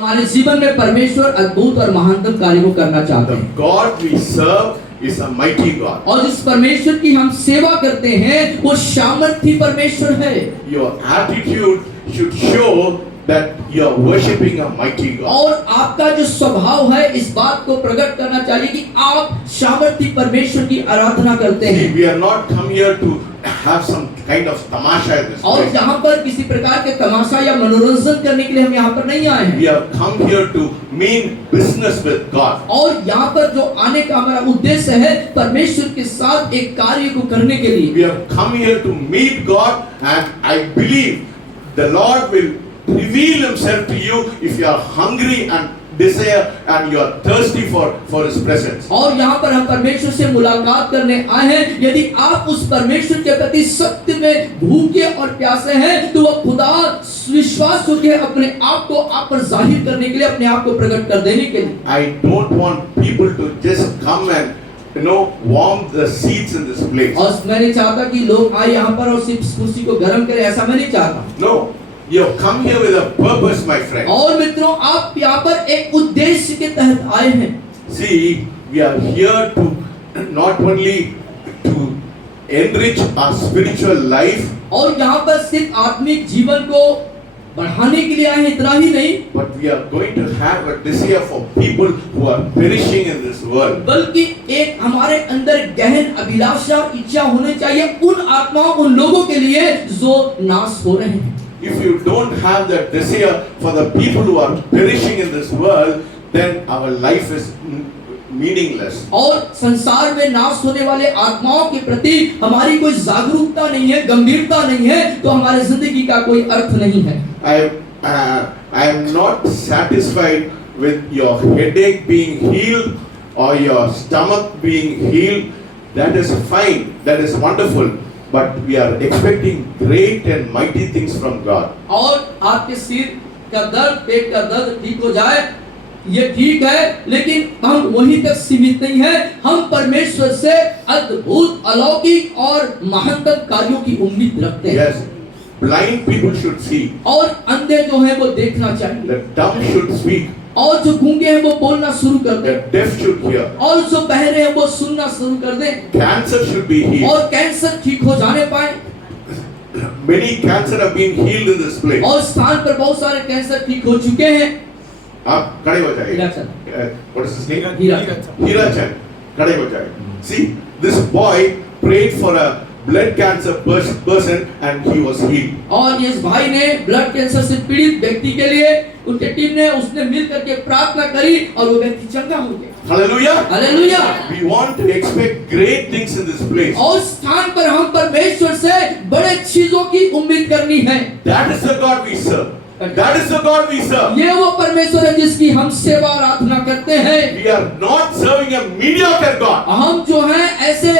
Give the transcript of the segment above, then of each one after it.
हमारे जीवन में परमेश्वर अद्भुत और महानतम कार्य को करना चाहते The हैं God we serve is a mighty God. और जिस परमेश्वर की हम सेवा करते हैं वो सामर्थी परमेश्वर है। Your attitude should show that you are worshipping a mighty God. और आपका जो स्वभाव है इस बात को प्रकट करना चाहिए कि आप सामर्थी परमेश्वर की आराधना करते See, हैं। we are not come here to have some kind of tamasha in this और place. यहाँ पर किसी प्रकार के तमाशा या मनोरंजन करने के लिए हम यहाँ पर नहीं आए हैं We have come here to mean business with God. और यहाँ पर जो आने का हमारा उद्देश्य है परमेश्वर के साथ एक कार्य को करने के लिए। We have come here to meet God, and I believe the Lord will reveal Himself to you if you are hungry and desire and you are thirsty for His presence. और यहाँ पर हम परमेश्वर से मुलाकात करने आए हैं। यदि आप उस परमेश्वर के प्रति सत्य में भूखे और प्यासे हैं तो वह खुदा विश्वास होकर अपने आप को आप पर जाहिर करने के लिए, अपने आप को प्रकट कर देने के लिए। I don't want people to just come and warm the seats in this place. और मैं नहीं चाहता कि लोग आए यहाँ पर और सिर्फ कुर्सी को गर्म करें, ऐसा मैं नहीं चाहता। No, you have come here with a purpose, my friend. और मित्रों आप यहाँ पर एक उद्देश्य के तहत आए हैं। See, we are here to not only to enrich our spiritual life, और यहाँ पर सिर्फ आत्मिक जीवन को बढ़ाने के लिए आए हैं, इतना ही नहीं, but we are going to have a desire for people who are perishing in this world. बल्कि एक हमारे अंदर गहन अभिलाषा इच्छा होनी चाहिए उन आत्माओं, उन लोगों के लिए जो नाश हो रहे हैं। If you don't have that desire for the people who are perishing in this world, then our life is meaningless. और संसार में नाश होने वाले आत्माओं के प्रति हमारी कोई जागरूकता नहीं है, गंभीरता नहीं है, तो हमारे जिंदगी का कोई अर्थ नहीं है। I am not satisfied with your headache being healed or your stomach being healed. That is fine, that is wonderful. But we are expecting great and mighty things from God. और आपके सिर का दर्द, पेट का दर्द ठीक हो जाए, ये ठीक है, लेकिन हम वहीं तक सीमित नहीं है। हम परमेश्वर से अद्भुत, अलौकिक और महानतम कार्यों की उम्मीद रखते हैं। Yes, blind people should see. और अंधे जो है वो देखना चाहिए, The dumb should speak. और जो गूंगे हैं वो बोलना शुरू कर The दें, deaf should hear. और जो बहरे हैं वो सुनना शुरू कर दें, Cancer should be healed. और कैंसर ठीक हो जाने पाए। Many cancer have been healed in this place. और स्थान पर बहुत सारे कैंसर ठीक हो चुके हैं। आप खड़े हो जाइए. Hirachand. What is his name? Hirachand. Hirachan. खड़े हो जाइए. See, this boy prayed for a blood cancer person and he was healed. और इस भाई ने ब्लड कैंसर से पीड़ित व्यक्ति के लिए उनके टीम ने उसने मिल करके प्रार्थना करी और वो व्यक्ति चंगा हो गया। Hallelujah. Hallelujah. We want to expect great things in this place. और स्थान पर हम परमेश्वर से बड़े चीजों की उम्मीद करनी है। That is the God we serve. That is the God we serve. ये वो परमेश्वर है जिसकी हम सेवा आराधना करते हैं। We are not serving a mediocre God. हम जो हैं ऐसे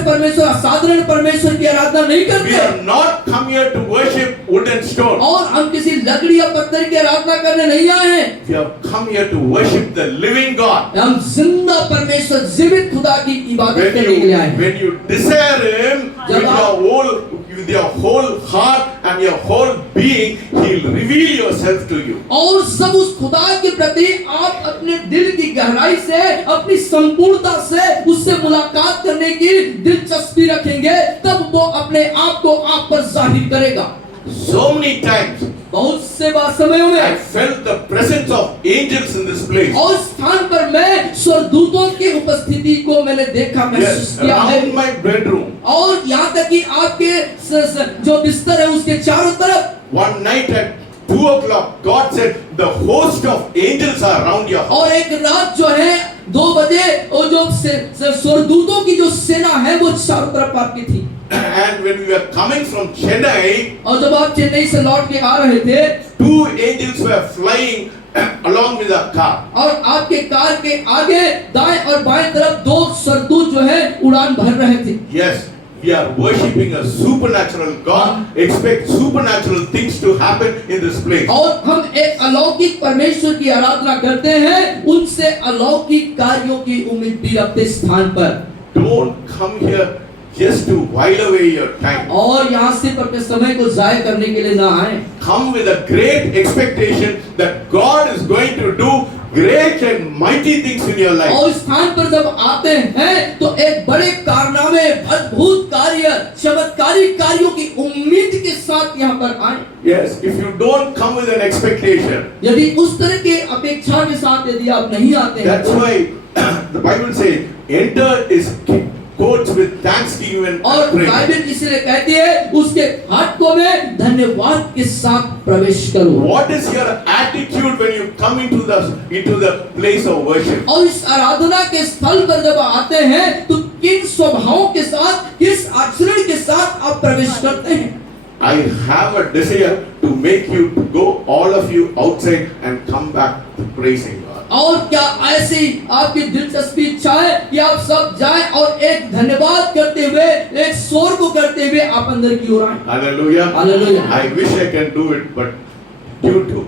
परमेश्वर, साधारण परमेश्वर की आराधना नहीं We करते। are not come here to worship wood and stone. और हम किसी लकड़ी या पत्थर की आराधना करने नहीं आए हैं। We have come here to worship the living God. हम जिंदा परमेश्वर, जीवित खुदा की इबादत करने के लिए आए हैं। When you desire Him with your whole heart and your whole being, He'll reveal yourself to you. और सब उस खुदा के प्रति आप अपने दिल की गहराई से, अपनी संपूर्णता से उससे मुलाकात करने की दिलचस्पी रखेंगे, तब वो अपने आप को आप पर जाहिर करेगा। So many times बहुत से समयों I में felt the presence of angels in this place. और स्थान पर मैं स्वर्गदूतों की उपस्थिति को मैंने देखा, महसूस Yes, किया है। around my bedroom. और यहाँ तक कि आपके जो बिस्तर है उसके चारों तरफ One night at 2 o'clock, God said, the host of angels are around your house. और एक रात जो है 2 बजे वो जो स्वर्गदूतों की जो सेना है वो चारों तरफ आपकी थी। And when we were coming from Chennai, और जब आप चेन्नई से लौट के आ रहे थे 2 angels were flying along with a car. और आपके कार के आगे दाएं और बाएं तरफ 2 स्वर्गदूत जो है उड़ान भर रहे थे। Yes, we are worshipping a supernatural God. Expect supernatural things to happen in this place. और हम एक अलौकिक परमेश्वर की आराधना करते हैं, उनसे अलौकिक कार्यों की उम्मीद भी रखते स्थान पर। Don't come here just to while away your time. और यहाँ सिर्फ अपने समय को जाया करने के लिए ना आए, Come with a great expectation that God is going to do great and mighty things in your life. और इस स्थान पर जब आते हैं तो एक बड़े कारनामे, अद्भुत कार्य, चमत्कारिक कार्यों की उम्मीद के साथ यहाँ पर आए। Yes, if you don't come with an expectation, यदि उस तरह के अपेक्षा के साथ यदि आप नहीं आते हैं, that's why the Bible says, enter his courts with thanksgiving and और praise. बाइबल इसलिए कहती है उसके फाटकों में धन्यवाद के साथ प्रवेश करो। What is your attitude when you come into the place of worship? और इस आराधना के स्थल पर जब आते हैं तो किन स्वभावों के साथ, किस आचरण के साथ आप प्रवेश करते हैं? I have a desire to make you to go, all of you, outside and come back to praising God. और क्या ऐसी आपकी दिलचस्पी इच्छा है कि आप सब जाएं और एक धन्यवाद करते हुए, एक शोर को करते हुए आप अंदर की ओर आएं? Hallelujah. Hallelujah. I wish I can do it, but due to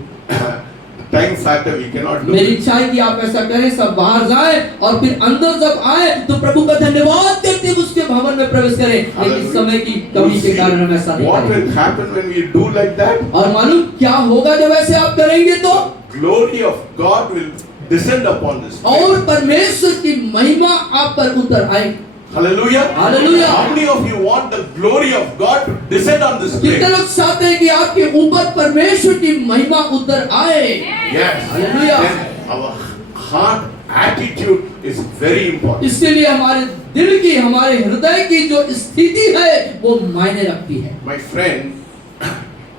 time factor we cannot do मेरी it. इच्छा है कि आप ऐसा करें, सब बाहर जाएं और फिर अंदर जब आए तो प्रभु का धन्यवाद करते हुए उसके भवन में प्रवेश करें, लेकिन Hallelujah. समय की कमी के कारण हम ऐसा नहीं What will करेंगे। happen when we do like that? और मालूम क्या होगा जब ऐसे आप करेंगे तो? Glory of God will descend upon this place. और परमेश्वर की महिमा आप पर उतर आएगी। Hallelujah. Hallelujah. How many of you want the glory of God to descend on this कितने place? लोग चाहते हैं कि आपके ऊपर परमेश्वर की महिमा उतर आए? Yes. Hallelujah. Then our heart attitude is very important. इसलिए हमारे दिल की, हमारे हृदय की जो स्थिति है वो मायने रखती है। My friend,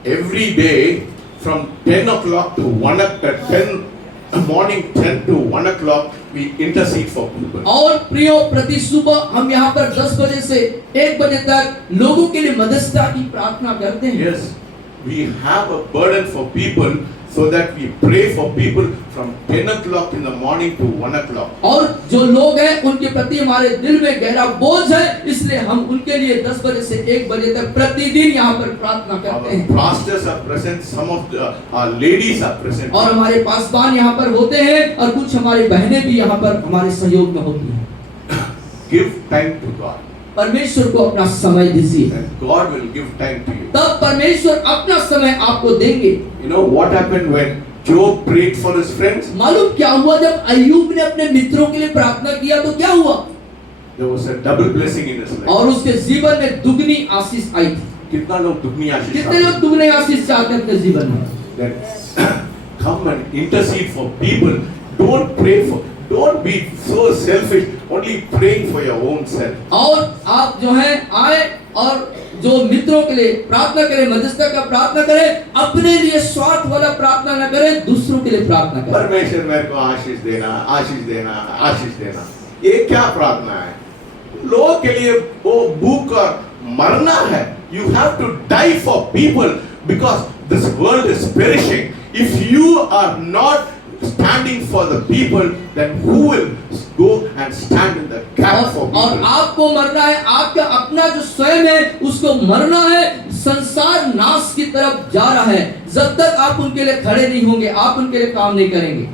every day from 10 o'clock to 1 o'clock, 10 morning 10 to 1 o'clock, we intercede for people. और प्रियो, प्रति सुबह हम यहाँ पर 10 बजे से 1 बजे तक लोगों के लिए मध्यस्थता की प्रार्थना करते हैं। Yes, we have a burden for people, so that we pray for people from 10 o'clock in the morning to 1 o'clock. और जो लोग हैं उनके प्रति हमारे दिल में गहरा बोझ है, इसलिए हम उनके लिए 10 बजे से 1 बजे तक प्रतिदिन यहाँ पर प्रार्थना करते Our हैं। pastors are present, some of the our ladies are present. और हमारे पासवान यहाँ पर होते हैं और कुछ हमारी बहनें भी यहाँ पर हमारे सहयोग में होती हैं। Give time to God, परमेश्वर को अपना समय दीजिए, and God will give time to you. तब परमेश्वर अपना समय आपको देंगे। You know what happened when Job prayed for his friends? मालूम क्या हुआ जब अय्यूब ने अपने मित्रों के लिए प्रार्थना किया तो क्या हुआ? There was a double blessing in his life. और उसके जीवन में दुगनी आशीष आई थी। कितना लोग दुगनी आशीष कितने लोग दुगनी आशीष चाहते हैं अपने जीवन में? Then come and intercede for people. Don't be so selfish, only praying for your own self. और आप जो है आए और जो मित्रों के लिए प्रार्थना करें, मध्यस्थता का प्रार्थना करें, अपने लिए स्वार्थ वाला प्रार्थना न करें, दूसरों के लिए प्रार्थना करें। परमेश्वर मेरे को आशीष देना, आशीष देना, आशीष देना, ये क्या प्रार्थना है? लोगों के लिए वो भूख और मरना है। You have to die for people because this world is perishing. If you are not standing for the people, then who will go and stand in the gap for और people? आपको मरना है, आपका अपना जो स्वयं है उसको मरना है। संसार नाश की तरफ जा रहा है, जब तक आप उनके लिए खड़े नहीं होंगे, आप उनके लिए काम नहीं करेंगे।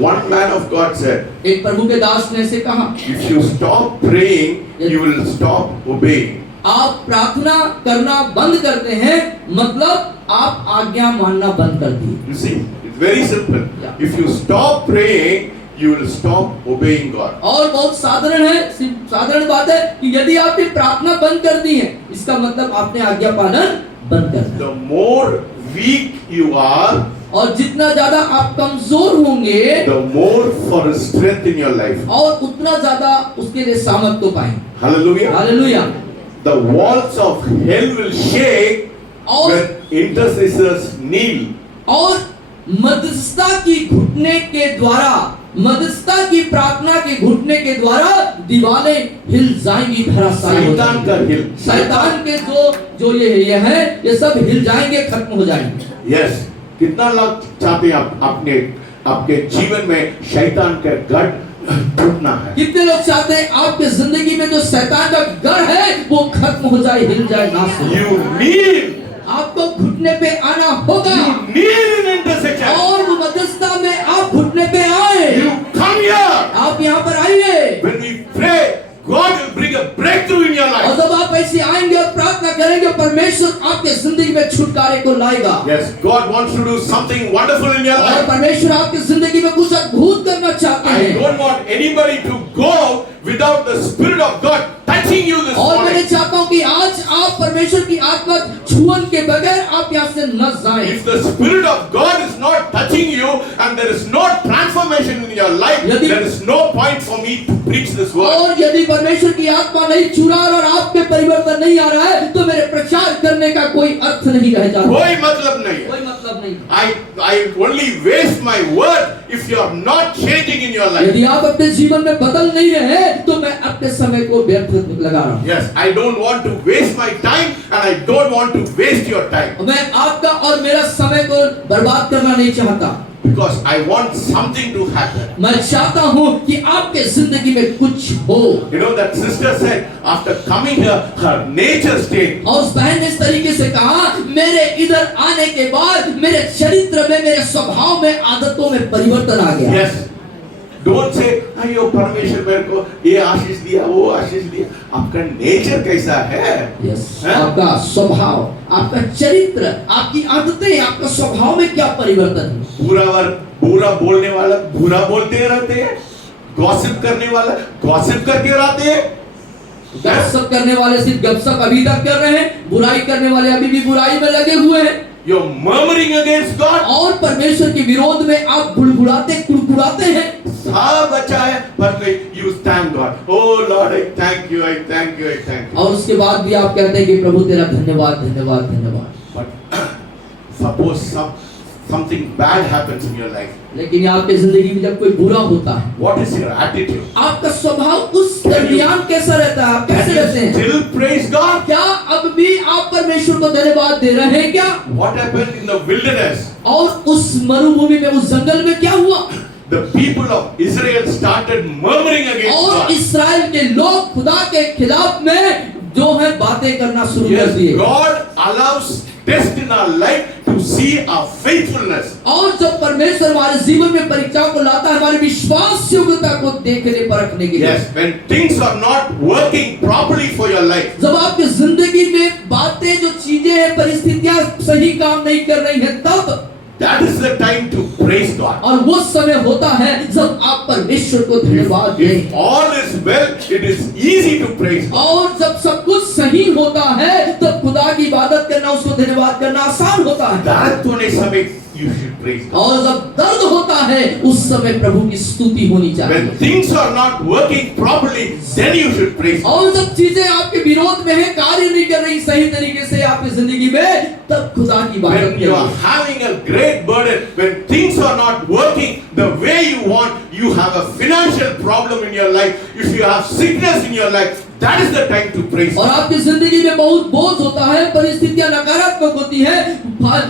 One man of God said, एक प्रभु के दास ने ऐसे कहा, if you stop praying, you will stop obeying. आप प्रार्थना करना बंद करते हैं, मतलब आप आज्ञा मानना बंद कर दिए। You see, it's very simple. Yeah. If you stop praying, you will stop obeying God. और बहुत साधारण है, साधारण बात है कि यदि आपने प्रार्थना बंद कर दी है, इसका मतलब आपने आज्ञा पालन बंद कर दिया। The more weak you are, और जितना ज्यादा आप कमजोर होंगे, the more for strength in your life. और उतना ज्यादा उसके लिए सामर्थ को पाएंगे। Hallelujah. Hallelujah. The walls of hell will shake और when intercessors kneel. और मध्यस्थता की घुटने के द्वारा, मध्यस्थता की प्रार्थना के घुटने के द्वारा दीवारें हिल जाएंगी, धराशायी हो शैतान का जाएंगी। हिल। शैतान के जो ये है, ये सब हिल जाएंगे, खत्म हो जाएंगे। Yes. कितना लोग चाहते हैं अपने आपके जीवन में शैतान का गढ़ टूटना है? कितने लोग चाहते हैं आपके जिंदगी में जो शैतान का गढ़ है वो खत्म हो जाए, हिल जाए, नाश हो जाए। You need. आपको घुटने पे आना होगा, You need an intercession. और वो मध्यस्थता में आप घुटने पे आए। You come here. आप यहाँ पर आइए, When we pray, God will bring a breakthrough in your और life. जब परमेश्वर आपके जिंदगी में छुटकारे को लाएगा। Yes, God wants to do something wonderful in your और life. परमेश्वर आपकी जिंदगी में कुछ अद्भुत करना चाहते I हैं। don't want anybody to go without the Spirit of God touching you this और मैं morning. चाहता हूँ कि आज आप परमेश्वर की आत्मा छुअन के बगैर आप यहाँ से न जाएं। If the Spirit of God is not touching you and there is no transformation in your life, यदि- there is no point for me to preach this word. और यदि परमेश्वर की आत्मा नहीं छू रहा और आप में परिवर्तन नहीं आ रहा है तो मेरे प्रचार करने का कोई अर्थ नहीं रह जाता। कोई मतलब नहीं है। कोई मतलब नहीं। I only waste my word if you are not changing in your life. यदि आप अपने जीवन में बदल नहीं रहे तो मैं अपने समय को व्यर्थ लगा रहा हूँ। Yes, I don't want to waste my time and I don't want to waste your time मैं आपका और मेरा समय को बर्बाद करना नहीं चाहता, because I want something to happen. मैं चाहता हूँ कि आपके जिंदगी में कुछ हो। You know that sister said after coming here, her nature state. और उस बहन ने इस तरीके से कहा, मेरे इधर आने के बाद मेरे चरित्र में, मेरे स्वभाव में, आदतों में परिवर्तन आ गया। Yes. Don't say, अयो परमेश्वर मेरे को ये आशीष दिया, वो आशीष दिया। आपका नेचर कैसा है? Yes. हैं? आपका स्वभाव, आपका चरित्र, आपकी आदतें, आपका स्वभाव में क्या परिवर्तन है? बुरा बोलने वाला बुरा बोलते रहते हैं, गॉसिप करने वाला गॉसिप करके रहते हैं, गपशप करने वाले सिर्फ गपशप अभी तक कर रहे हैं, बुराई करने वाले अभी भी बुराई में लगे हुए हैं। You're murmuring against God. और परमेश्वर के विरोध में आप बुड़बुड़ाते कुड़कुड़ाते हैं। सब अच्छा है, पर you thank God. Oh Lord, I thank you, I thank you, I thank you. और उसके बाद भी आप कहते हैं कि प्रभु तेरा धन्यवाद धन्यवाद धन्यवाद। But suppose something bad happens in your life. लेकिन आपके जिंदगी में जब कोई बुरा होता है, What is your attitude? आपका स्वभाव उस दरमियान कैसा रहता है? आप कैसे Can रहते you हैं? still praise God? क्या अब भी आप परमेश्वर को धन्यवाद दे रहे हैं क्या? What happened in the wilderness? और उस मरुभूमि में, उस जंगल में क्या हुआ? The people of Israel started murmuring against और God. इस्राएल के लोग खुदा के खिलाफ में जो है बातें करना शुरू कर Yes, दिए। God allows test in our life to see our faithfulness. और जब परमेश्वर हमारे जीवन में परीक्षा को लाता है हमारे विश्वास योग्यता को देखने परखने के लिए। Yes, when things are not working properly for your life. जब आपकी जिंदगी में बातें, जो चीजें हैं, परिस्थितियां सही काम नहीं कर रही हैं, तब That is the time to praise God. और वो समय होता है जब आप परमेश्वर को धन्यवाद दें। If all is well, it is easy to praise God. और जब सब कुछ सही होता है तब खुदा की इबादत करना, उसको धन्यवाद करना आसान होता है। दर्द होने समय you should praise God. और जब दर्द होता है उस समय प्रभु की स्तुति होनी When चाहिए। things are not working properly, then you should praise God. और जब चीजें आपके विरोध में है, कार्य नहीं कर रही सही तरीके से आपकी जिंदगी में, तब खुदा की इबादत When you are करिए। having a great burden, when things are not working the way you want, you have a financial problem in your life, if you have sickness in your life, that is the time to praise और God. आपकी जिंदगी में बहुत बोझ होता है, परिस्थितियां नकारात्मक होती है,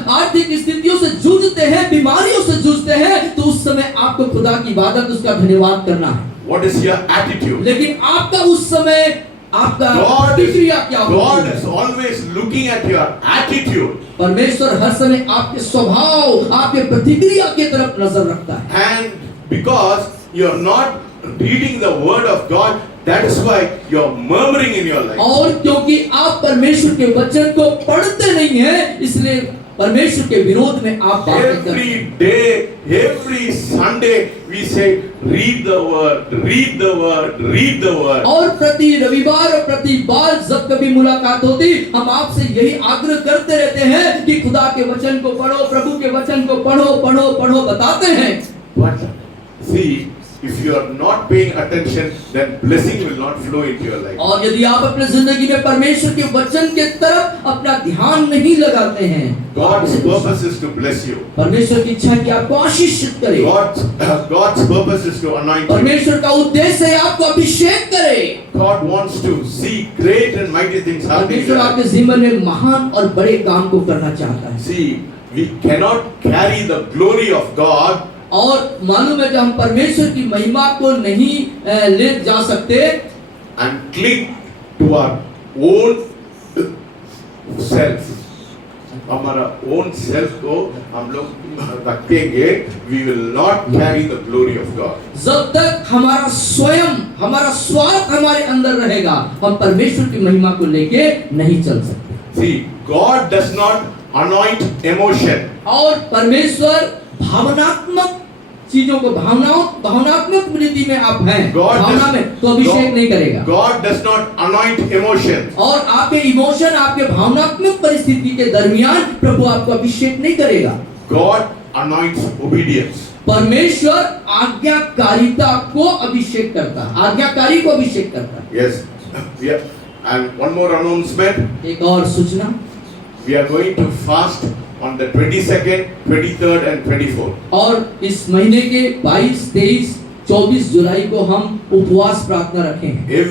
आर्थिक स्थितियों से जूझते हैं, बीमारियों से जूझते हैं, तो उस समय आपको खुदा की इबादत, उसका धन्यवाद करना है। What is your attitude? लेकिन आपका उस समय आपका God प्रतिक्रिया क्या God होगी? is always looking at your attitude. परमेश्वर हर समय आपके स्वभाव, आपके प्रतिक्रिया की तरफ नजर रखता है। And because you're not reading the word of God, that is why you're murmuring in your life. और क्योंकि आप परमेश्वर के वचन को पढ़ते नहीं हैं, इसलिए परमेश्वर के विरोध में आप बातें करते Every हैं। day, every Sunday, we say, read the word, read the word, read the word. और प्रति रविवार और प्रति बार जब कभी मुलाकात होती, हम आपसे यही आग्रह करते रहते हैं कि खुदा के वचन को पढ़ो, प्रभु के वचन को पढ़ो पढ़ो पढ़ो बताते हैं। But see, if you are not paying attention, then blessing will not flow into your life. और यदि आप अपने जिंदगी में परमेश्वर के वचन के तरफ अपना ध्यान नहीं लगाते हैं, God's purpose is to bless you. परमेश्वर की इच्छा है कि आपको आशीषित करे। God's purpose is to anoint you. परमेश्वर का उद्देश्य है आपको अभिषेक करे। God wants to see great and mighty things happening. in परमेश्वर your आपके life. जीवन में महान और बड़े काम को करना चाहता है। See, we cannot carry the glory of God और मालूम है कि हम परमेश्वर की महिमा को नहीं ले जा सकते and cling to our own self. हमारा own self को हम लोग रखेंगे, we will not carry the glory of God. जब तक हमारा स्वयं, हमारा स्वार्थ हमारे अंदर रहेगा, हम परमेश्वर की महिमा को लेके नहीं चल सकते। See, God does not anoint emotion. और परमेश्वर भावनात्मक चीजों को भावनात्मक वृत्ति में आप हैं, भावना में, तो अभिषेक नहीं करेगा। God does not anoint emotion. और आपके इमोशन, आपके भावनात्मक परिस्थिति के दरमियान प्रभु आपको अभिषेक नहीं करेगा। God anoints obedience. परमेश्वर आज्ञाकारिता को अभिषेक करता है, आज्ञाकारी को अभिषेक करता है। Yes. Yeah. And one more announcement. एक और सूचना, We are going to fast on the 22nd, 23rd and 24th. और इस महीने के 22, 23, 24 जुलाई को हम उपवास प्रार्थना रखेंगे।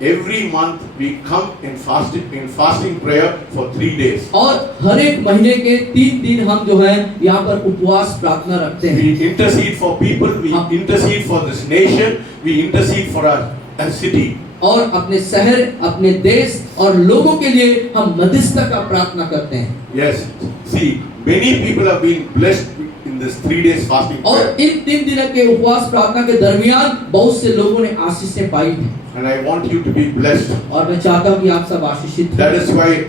Every month we come in fasting prayer for 3 days. और हर एक महीने के 3 दिन हम जो है यहाँ पर उपवास प्रार्थना रखते हैं। We intercede for people, we intercede for this nation, we intercede for our city. और अपने शहर, अपने देश और लोगों के लिए हम मध्यस्थता का प्रार्थना करते हैं। Yes, see, many people have been blessed in this 3 days fasting और prayer. इन 3 दिनों के उपवास प्रार्थना के दरमियान बहुत से लोगों ने आशीषें पाई हैं। And I want you to be blessed. और मैं चाहता हूँ कि आप सब आशीषित That हों। is why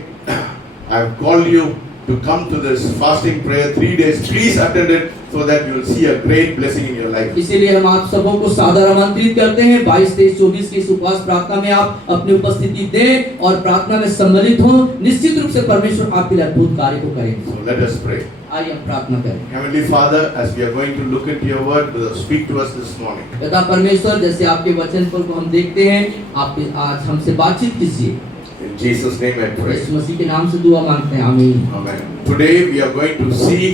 I have called you to come to this fasting prayer 3 days. Please attend it so that you will see a great blessing in your life. इसीलिए हम आप सबों को सादर आमंत्रित करते हैं 22, 23, 24 की इस उपवास प्रार्थना में आप अपनी उपस्थिति दें और प्रार्थना में सम्मिलित हों। निश्चित रूप से परमेश्वर आपके लिए अद्भुत कार्य को करेंगे। So let us pray. आइए हम प्रार्थना करें। Heavenly Father, as we are going to look into your word, speak to us this morning. पिता परमेश्वर, जैसे आपके वचन पर को हम देखते हैं, आप आज हमसे बातचीत कीजिए। In Jesus' name I pray. यीशु मसीह के नाम से दुआ मांगते हैं, आमीन। Amen. Today we are going to see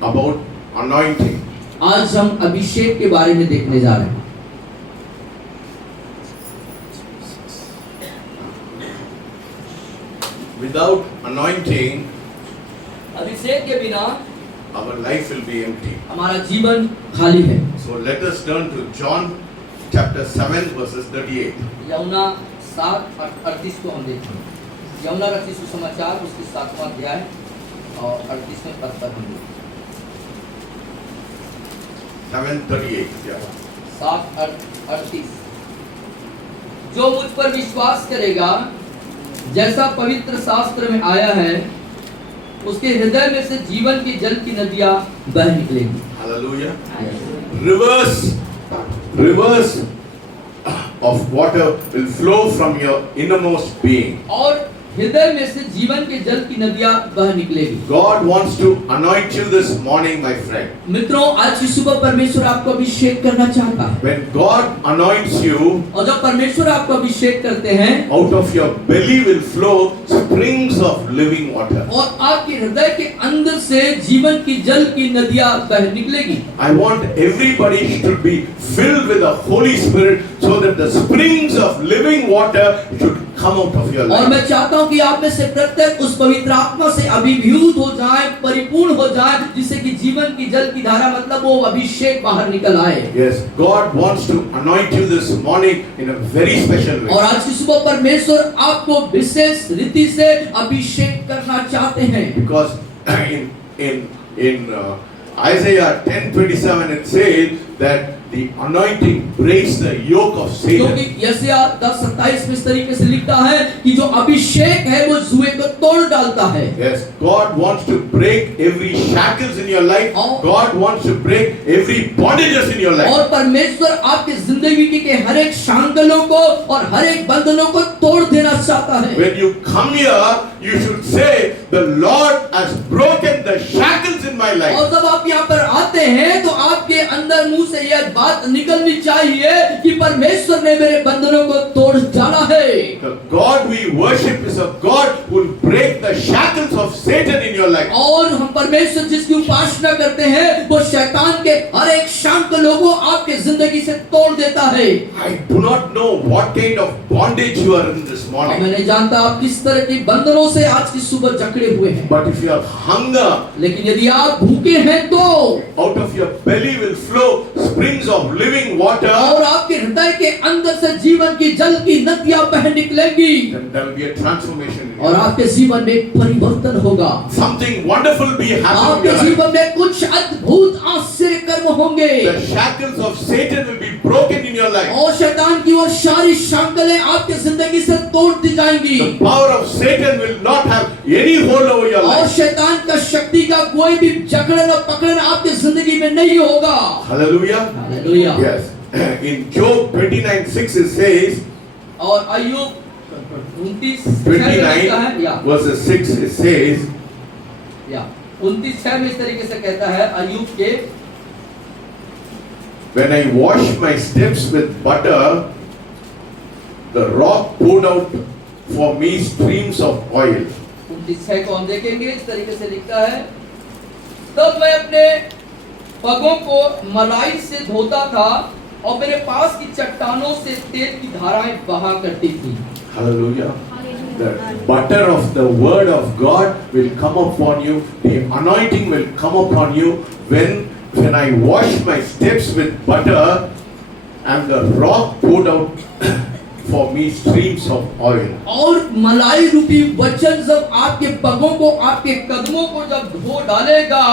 about anointing. आज हम अभिषेक के बारे में देखने जा रहे हैं। Without anointing, अभिषेक के बिना our life will be empty. हमारा जीवन खाली है। So let us turn to John chapter 7 verses 38. Yamuna 7:38 को हम देखते हैं। यमुना रचित सुसमाचार उसके 7वां अध्याय और 38वें पद तक हम देखते हैं। 7:38. Yeah. 7:38 जो मुझ पर विश्वास करेगा, जैसा पवित्र शास्त्र में आया है, उसके हृदय में से जीवन के जल की नदियां बह निकलेंगी। Hallelujah. Rivers of water will flow from your innermost being. और हृदय में से जीवन के जल की नदियां बह निकलेगी। God wants to anoint you this morning, my friend. मित्रों, आज की सुबह परमेश्वर आपको अभिषेक करना चाहता है। When God anoints you, और जब परमेश्वर आपको अभिषेक करते हैं, out of your belly will flow springs of living water. और आपके हृदय के अंदर से जीवन की जल की नदियां बह निकलेगी। I want everybody should be filled with the Holy Spirit so that the springs of living water should come out of your और life. मैं चाहता हूं कि आप में से प्रत्येक उस पवित्र आत्मा से अभिभूत हो जाए, परिपूर्ण हो जाए, जिससे कि जीवन की जल की धारा मतलब वो अभिषेक बाहर निकल आए। Yes, God wants to anoint you this morning in a very special way. और आज की सुबह परमेश्वर आपको विशेष रीति से अभिषेक करना चाहते हैं। Because in Isaiah 10:27 it says that the anointing breaks the yoke of Satan. क्योंकि यशायाह 10:27 में इस तरीके से लिखता है कि जो अभिषेक है वो जुए को तोड़ डालता है। Yes, God wants to break every shackles in your life. God wants to break every bondages in your life. और परमेश्वर आपके जिंदगी के हर एक शांगलों को और हर एक बंधनों को तोड़ देना चाहता है। When you come here, you should say, "The Lord has broken the shackles in my life." और जब आप यहाँ पर आते हैं तो आपके अंदर मुंह से यह बात निकलनी चाहिए कि परमेश्वर ने मेरे बंधनों को तोड़ डाला है। The God we worship is a God who will break the shackles of Satan in your life. और हम परमेश्वर जिसकी उपासना करते हैं वो शैतान के हर एक शांगलों को आपके जिंदगी से तोड़ देता है। I do not know what kind of bondage you are in this और morning. मैं नहीं जानता आप किस तरह की बंधनों से आज की सुबह जकड़े हुए हैं, But if you have hunger, लेकिन यदि आप भूखे हैं तो out of your belly will flow springs of living water. और आपके हृदय के अंदर से जीवन की जल की नदियां बह निकलेंगी। Then there will be a transformation in और you. आपके जीवन में एक परिवर्तन होगा। Something wonderful will be happening in आपके your life. जीवन में कुछ अद्भुत आश्चर्य कर्म होंगे। The shackles of Satan will be broken in your life. life. और शैतान की वो सारी शांकलें आपकी जिंदगी से तोड़ दी जाएंगी The power of Satan will not have any hold over your और life. शैतान का शक्ति का कोई भी जकड़न और पकड़न आपकी जिंदगी में नहीं होगा। Hallelujah. Hallelujah. Yes. In Job 29:6 it says, और अय्यूब 29 या 29 verses 6 it says, 29:6 में इस तरीके से कहता है अय्यूब के, when I wash my steps with butter, the rock poured out for me streams of oil. 29 को हम देखेंगे, इस तरीके से लिखता है, तब मैं अपने पगों को मलाई से धोता था और मेरे पास की चट्टानों से तेल की धाराएं बहा करती थी। Hallelujah. The butter of the word of God will come upon you. The anointing will come upon you when I wash my steps with butter and the rock poured out for me streams of oil. और मलाई रूपी वचन जब आपके पगों को, आपके कदमों को जब धो डालेगा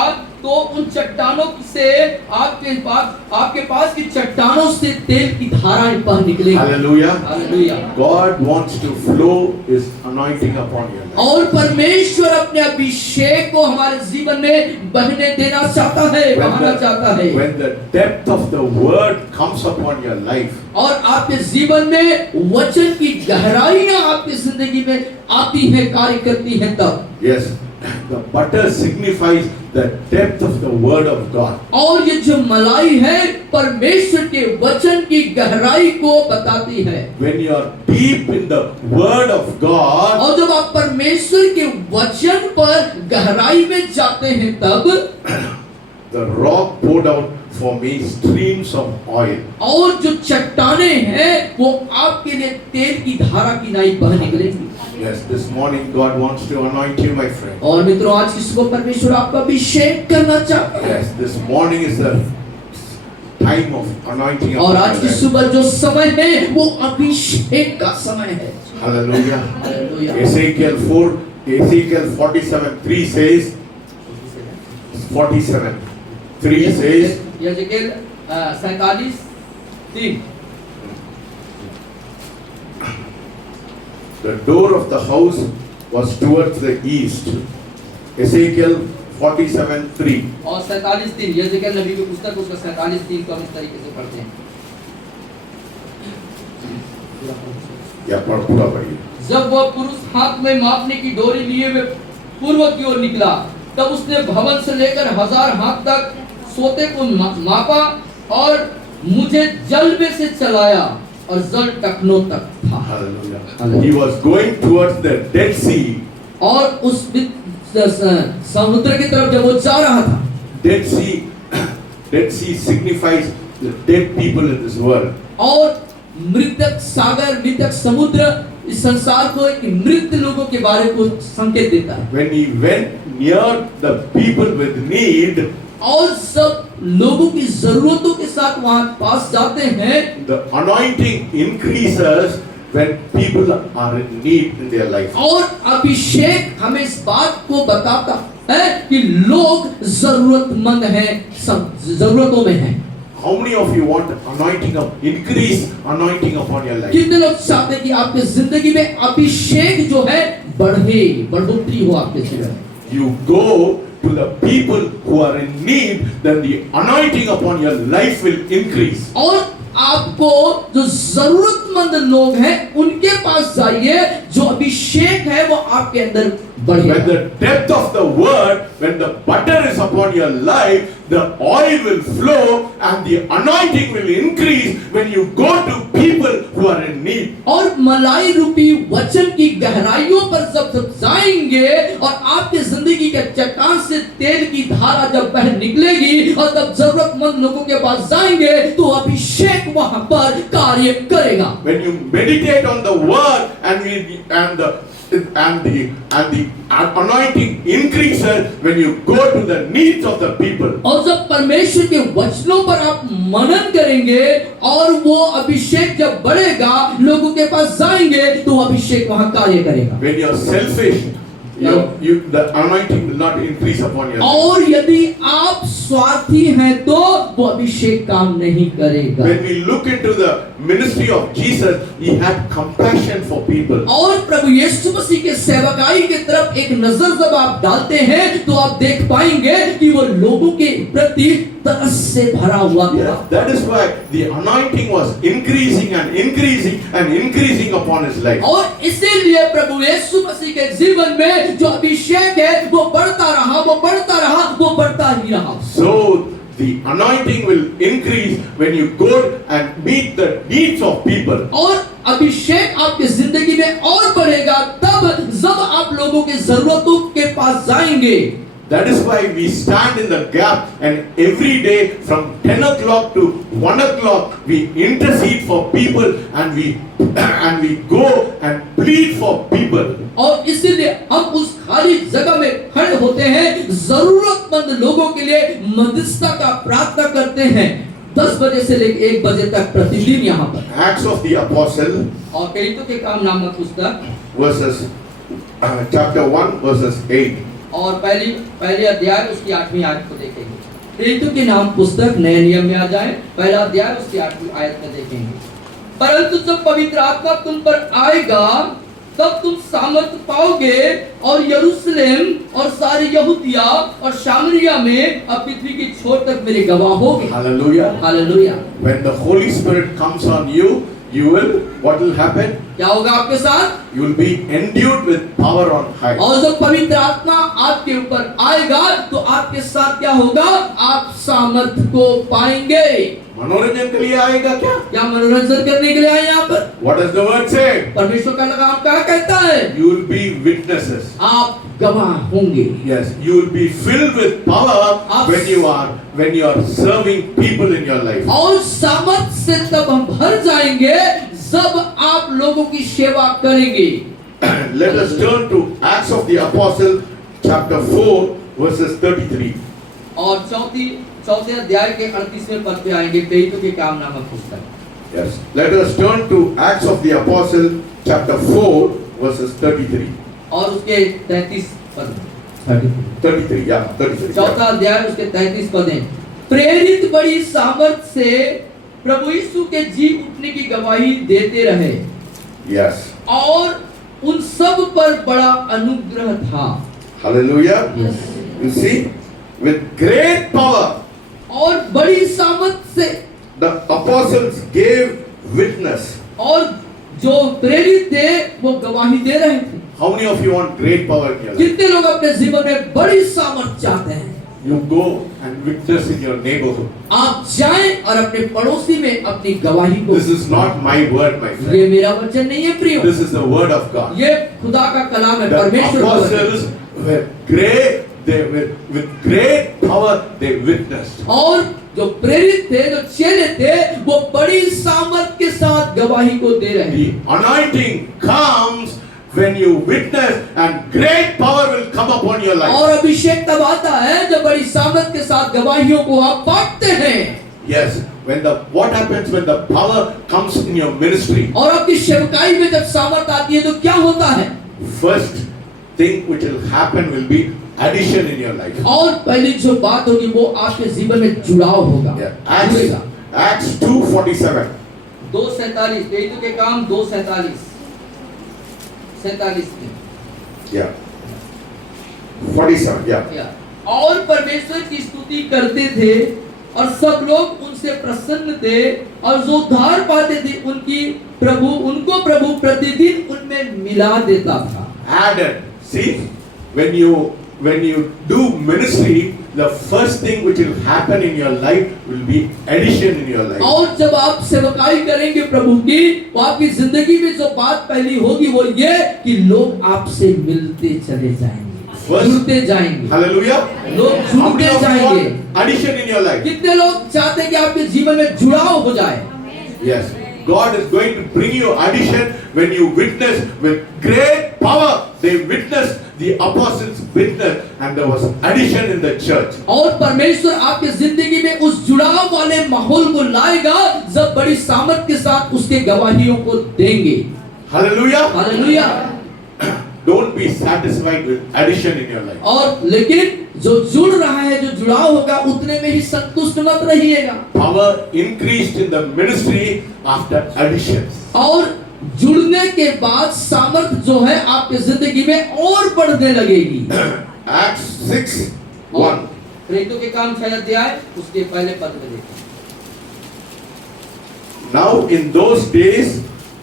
तो उन चट्टानों से आपके पास की चट्टानों से तेल की धाराएं बह निकलेंगी। Hallelujah. Hallelujah. God wants to flow His anointing upon your life. और परमेश्वर अपने अभिषेक को हमारे जीवन में बहने देना चाहता है, बहाना चाहता है। When the depth of the word comes upon your life, और आपके जीवन में वचन की गहराइयां आपकी जिंदगी में आती हैं, कार्य करती हैं तब। yes, the butter signifies the depth of the word of God. और ये जो मलाई है परमेश्वर के वचन की गहराई को बताती है। When you are deep in the word of God, और जब आप परमेश्वर के वचन पर गहराई में जाते हैं तब the rock poured out for me streams of oil. और जो चट्टाने हैं वो आपके लिए तेल की धारा की नाई बह निकलेंगी। Yes, this morning God wants to anoint you, my friend. और मित्रों, आज की सुबह परमेश्वर आपका अभिषेक करना चाहता है। Yes, this morning is the time of anointing. और upon आज your की life. सुबह जो समय है वो अभिषेक का समय है। Hallelujah. Hallelujah. Ezekiel 47:3 says, 47:3 says, यजेकिएल 47:3 the door of the house was towards the east. Ezekiel 47:3. और 47:3 यजेकिएल नबी की पुस्तक उसका 47:3 को हम इस तरीके से पढ़ते हैं। या पूरा पढ़िए। जब वह पुरुष हाथ में मापने की डोरी लिए हुए पूर्व की ओर निकला, तब उसने भवन से लेकर 1000 हाथ तक सोते को मापा और मुझे जल में से चलाया और जल टखनों तक था। Hallelujah. He was going towards the Dead Sea. और उस समुद्र की तरफ जब वो जा रहा था, Dead Sea signifies the dead people in this world. और मृतक सागर, मृतक समुद्र इस संसार को एक मृत लोगों के बारे को संकेत देता है। When he went near the people with need, और सब लोगों की जरूरतों के साथ वहां पास जाते हैं, the anointing increases when people are in need in their life. और अभिषेक हमें इस बात को बताता है कि लोग जरूरतमंद हैं, सब जरूरतों में हैं। How many of you want anointing of increase anointing upon your life? कितने लोग चाहते हैं कि आपके जिंदगी में अभिषेक जो है बढ़े, बढ़ोतरी हो आपके जीवन में? You go to the people who are in need, then the anointing upon your life will increase. और आपको जो जरूरतमंद लोग हैं उनके पास जाइए, जो अभिषेक है वो आपके अंदर When बढ़ेगा। the depth of the word, when the butter is upon your life, the oil will flow and the anointing will increase when you go to people who are in need. और मलाई रूपी वचन की गहराइयों पर जब जाएंगे और आपके जिंदगी के चट्टान से तेल की धारा जब बह निकलेगी और तब जरूरतमंद लोगों के पास जाएंगे तो अभिषेक वहां पर कार्य करेगा। When you meditate on the word and the anointing increases when you go to the needs of the people. और जब परमेश्वर के वचनों पर आप मनन करेंगे और वो अभिषेक जब बढ़ेगा, लोगों के पास जाएंगे तो अभिषेक वहां कार्य करेगा। When you are selfish, the anointing will not increase upon your life. और यदि आप स्वार्थी हैं तो वो अभिषेक काम नहीं करेगा। When we look into the ministry of Jesus, he had compassion for people. और प्रभु यीशु मसीह के सेवकाई की तरफ एक नजर जब आप डालते हैं तो आप देख पाएंगे कि वो लोगों के प्रति तरस से भरा हुआ था। Yeah, that is why the anointing was increasing and increasing and increasing upon his life. और इसीलिए प्रभु यीशु मसीह के जीवन में जो अभिषेक है वो बढ़ता रहा, वो बढ़ता रहा, वो बढ़ता ही रहा। So the anointing will increase when you go and meet the needs of people. और अभिषेक आपकी जिंदगी में और बढ़ेगा तब जब आप लोगों की जरूरतों के पास जाएंगे। That is why we stand in the gap, and every day from 10 o'clock to 1 o'clock we intercede for people, and we go and plead for people. और इसीलिए हम उस खाली जगह में खड़े होते हैं, जरूरतमंद लोगों के लिए मध्यस्थता का प्रार्थना करते हैं 10 बजे से लेकर 1 बजे तक प्रतिदिन यहाँ पर। Acts of the Apostle, और प्रेरितों के काम नामक पुस्तक verses chapter 1 verses 8. और पहले अध्याय उसकी 8वीं आयत को देखेंगे। प्रेरितों के नाम पुस्तक नए नियम में आ जाए, पहला अध्याय उसकी 8वीं आयत में देखेंगे। परंतु जब पवित्र आत्मा तुम पर आएगा तब तुम सामर्थ पाओगे और यरूशलेम और सारी यहूदिया और सामरिया में और पृथ्वी की छोर तक मेरे गवाह होगे। Hallelujah. Hallelujah. When the Holy Spirit comes on you, what will happen? क्या होगा आपके साथ? You will be endued with power on high. और जब पवित्र आत्मा आपके ऊपर आएगा तो आपके साथ क्या होगा? आप सामर्थ को पाएंगे। मनोरंजन के लिए आएगा क्या? क्या मनोरंजन करने के लिए आए यहाँ पर? What does the word say? परमेश्वर का लगाम क्या कहता है? You will be witnesses. आप गवाह होंगे। Yes, you will be filled with power when you are serving people in your life. और सामर्थ से तब हम भर जाएंगे जब आप लोगों की सेवा करेंगे। Let us turn to Acts of the Apostle chapter 4 verses 33. और चौथे अध्याय के 38वें पद पे आएंगे, प्रेरितों के काम नामक पुस्तक। Yes, let us turn to Acts of the Apostle chapter 4 verses 33. और उसके 33 पद। 33, yeah, 33. चौथा अध्याय उसके 33 पद हैं। प्रेरित बड़ी सामर्थ से प्रभु यीशु के जी उठने की गवाही देते रहे। Yes. और उन सब पर बड़ा अनुग्रह था। Hallelujah. Yes. You see, with great power, और बड़ी सामर्थ से the apostles gave witness. और जो प्रेरित थे वो गवाही दे रहे थे। How many of you want great power in your life? कितने लोग अपने जीवन में बड़ी सामर्थ चाहते हैं? You go and witness in your neighborhood. आप जाएं और अपने पड़ोसी में अपनी गवाही को। This is not my word, my friend. ये मेरा वचन नहीं है प्रियो। This is the word of God. ये खुदा का कलाम है, The परमेश्वर का वचन। apostles were great. They were with great power. They witnessed. और जो प्रेरित थे, जो चेले थे, वो बड़ी सामर्थ के साथ गवाही को दे रहे The हैं। anointing comes when you witness, and great power will come upon your life. और अभिषेक तब आता है जब बड़ी सामर्थ के साथ गवाहियों को आप बांटते हैं। Yes, what happens when the power comes in your ministry? और आपकी सेवकाई में जब सामर्थ आती है तो क्या होता है? First thing which will happen will be addition in your life. और पहली जो बात होगी वो आपके जीवन में जुड़ाव होगा। Yeah. जुड़ेगा। Acts 2:47. 2:47 प्रेरितों के काम 2:47 में। Yeah. 47. Yeah. क्या? और परमेश्वर की स्तुति करते थे और सब लोग उनसे प्रसन्न थे और जो उद्धार पाते थे उनको प्रभु प्रतिदिन उनमें मिला देता था। Added. See, when you do ministry, the first thing which will happen in your life will be addition in your life. और जब आप सेवकाई करेंगे प्रभु की, तो आपकी जिंदगी में जो बात पहली होगी वो ये कि लोग आपसे मिलते चले जाएंगे, जुड़ते जाएंगे। Hallelujah. लोग जुड़ते जाएंगे। Addition in your life. कितने लोग चाहते हैं कि आपके जीवन में जुड़ाव हो जाए? Yes. God is going to bring you addition when you witness with great power. They witnessed, the apostles witnessed, and there was addition in the church. और परमेश्वर आपके जिंदगी में उस जुड़ाव वाले माहौल को लाएगा जब बड़ी सामर्थ के साथ उसके गवाहियों को देंगे। Hallelujah. Hallelujah. Don't be satisfied with addition in your life. और लेकिन जो जुड़ रहा है, जो जुड़ाव होगा, उतने में ही संतुष्ट मत रहिएगा। Power increased in the ministry after additions. और जुड़ने के बाद सामर्थ जो है आपकी जिंदगी में और बढ़ने लगेगी। Acts 6:1. प्रेरितों के काम 6 अध्याय उसके पहले पद में देखिए। Now in those days,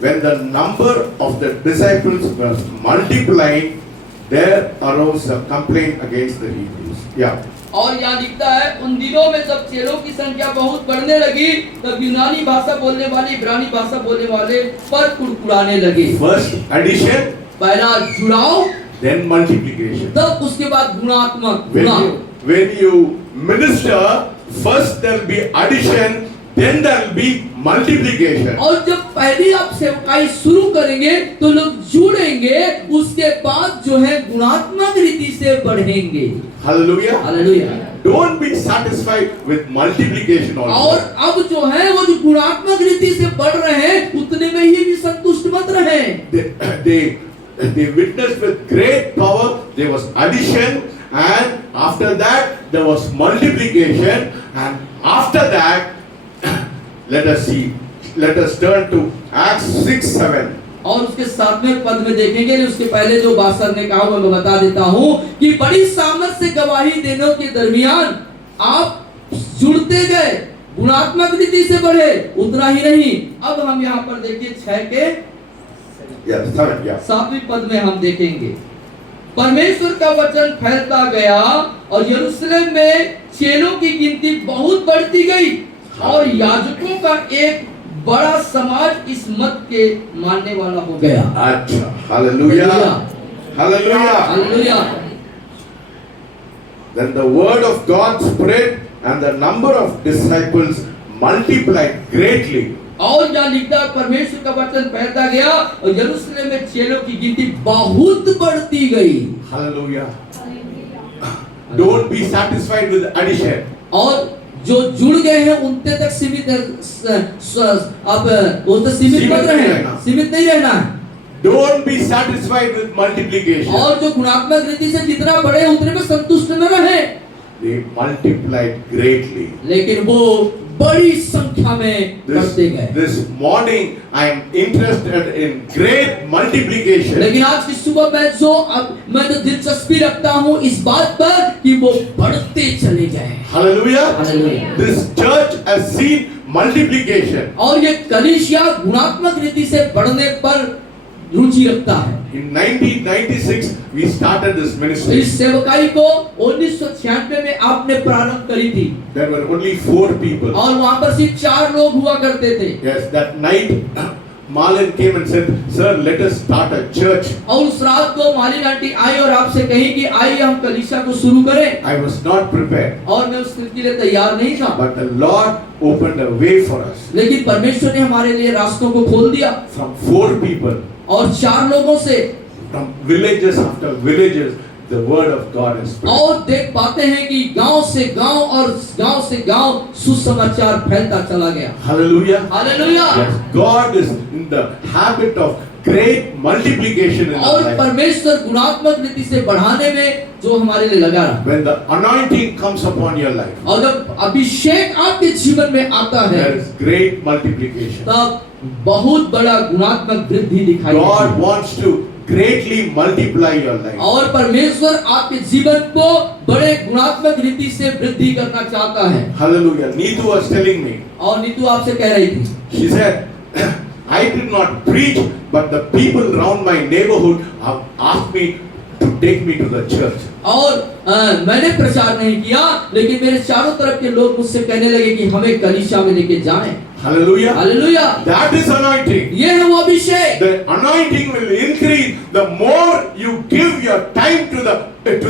when the number of the disciples was multiplying, there arose a complaint against the Hebrews. Yeah. और यहाँ लिखता है, उन दिनों में जब चेलों की संख्या बहुत बढ़ने लगी, तब यूनानी भाषा बोलने वाले, इब्रानी भाषा बोलने वाले पर कुड़कुड़ाने लगे। First addition, पहला जुड़ाव, then multiplication. तब उसके बाद गुणात्मक When गुणा। when you minister, first there will be addition, then there will be multiplication. और जब पहली आप सेवकाई शुरू करेंगे तो लोग जुड़ेंगे, उसके बाद जो है गुणात्मक रीति से बढ़ेंगे। Hallelujah. Hallelujah. Don't be satisfied with multiplication और also. अब जो है वो जो गुणात्मक रीति से बढ़ रहे हैं, उतने में ही भी संतुष्ट मत रहे। They witnessed with great power. There was addition, and after that there was multiplication, and after that let us turn to Acts 6:7. और उसके 7वें पद में देखेंगे, उसके पहले जो बासर ने कहा वो मैं बता देता हूँ कि बड़ी सामर्थ से गवाही देने के दरमियान आप जुड़ते गए, गुणात्मक रीति से बढ़े, उतना ही नहीं। अब हम यहाँ पर देखिए 6 के 7वें पद में हम देखेंगे, परमेश्वर का वचन फैलता गया और यरूशलेम में चेलों की गिनती बहुत बढ़ती गई और याजकों का एक बड़ा समाज इस मत के मानने वाला हो गया। अच्छा, hallelujah, hallelujah, hallelujah. Then the word of God spread and the number of disciples multiplied greatly. और यहाँ लिखता है, परमेश्वर का वचन फैलता गया और यरूशलेम में चेलों की गिनती बहुत बढ़ती गई। Hallelujah. Don't be satisfied with addition. और जो जुड़ गए हैं उनते तक सीमित अब वो तो सीमित मत रहे, सीमित नहीं रहना है। Don't be satisfied with multiplication. और जो गुणात्मक रीति से जितना बढ़े उतने में संतुष्ट न रहे। They multiplied greatly. लेकिन वो बड़ी संख्या में बढ़ते गए। This morning I am interested in great multiplication. लेकिन आज की सुबह मैं तो दिलचस्पी रखता हूँ इस बात पर कि वो बढ़ते चले जाएं। Hallelujah. Hallelujah. This church has seen multiplication. और ये कलीसिया गुणात्मक रीति से बढ़ने पर रुचि रखता है। In 1996 we started this ministry. इस सेवकाई को 1996 में आपने प्रारंभ करी थी। There were only 4 people. और वहाँ पर सिर्फ 4 लोग हुआ करते थे। Yes, that night Malin came and said, "Sir, let us start a church." और उस रात को मालिन आंटी आई और आपसे कही कि आइए हम कलीसिया को शुरू करें। I was not prepared. और मैं उसके लिए तैयार नहीं था। But the Lord opened a way for us. लेकिन परमेश्वर ने हमारे लिए रास्तों को खोल दिया। From 4 people. और 4 लोगों से, from villages after villages, the word of God is spread. और देख पाते हैं कि गांव से गांव और गांव से गांव सुसमाचार फैलता चला गया। Hallelujah. Hallelujah. Yes, God is in the habit of great multiplication in our और life. परमेश्वर गुणात्मक रीति से बढ़ाने में जो हमारे लिए लगा रहा। When the anointing comes upon your life, और जब अभिषेक आपके जीवन में आता है, there is great multiplication. तब बहुत बड़ा गुणात्मक वृद्धि दिखाई देती God है। wants to greatly multiply your life. और परमेश्वर आपके जीवन को बड़े गुणात्मक रीति से वृद्धि करना चाहता है। Hallelujah. Neetu was telling me, और नीतू आपसे कह रही थी, she said, I did not preach, but the people around my neighborhood have asked me to take me to the church. और मैंने प्रचार नहीं किया, लेकिन मेरे चारों तरफ के लोग मुझसे कहने लगे कि हमें कलीसिया में लेके जाएं। Hallelujah. Hallelujah. That is anointing. ये है वो अभिषेक। The anointing will increase the more you give your time to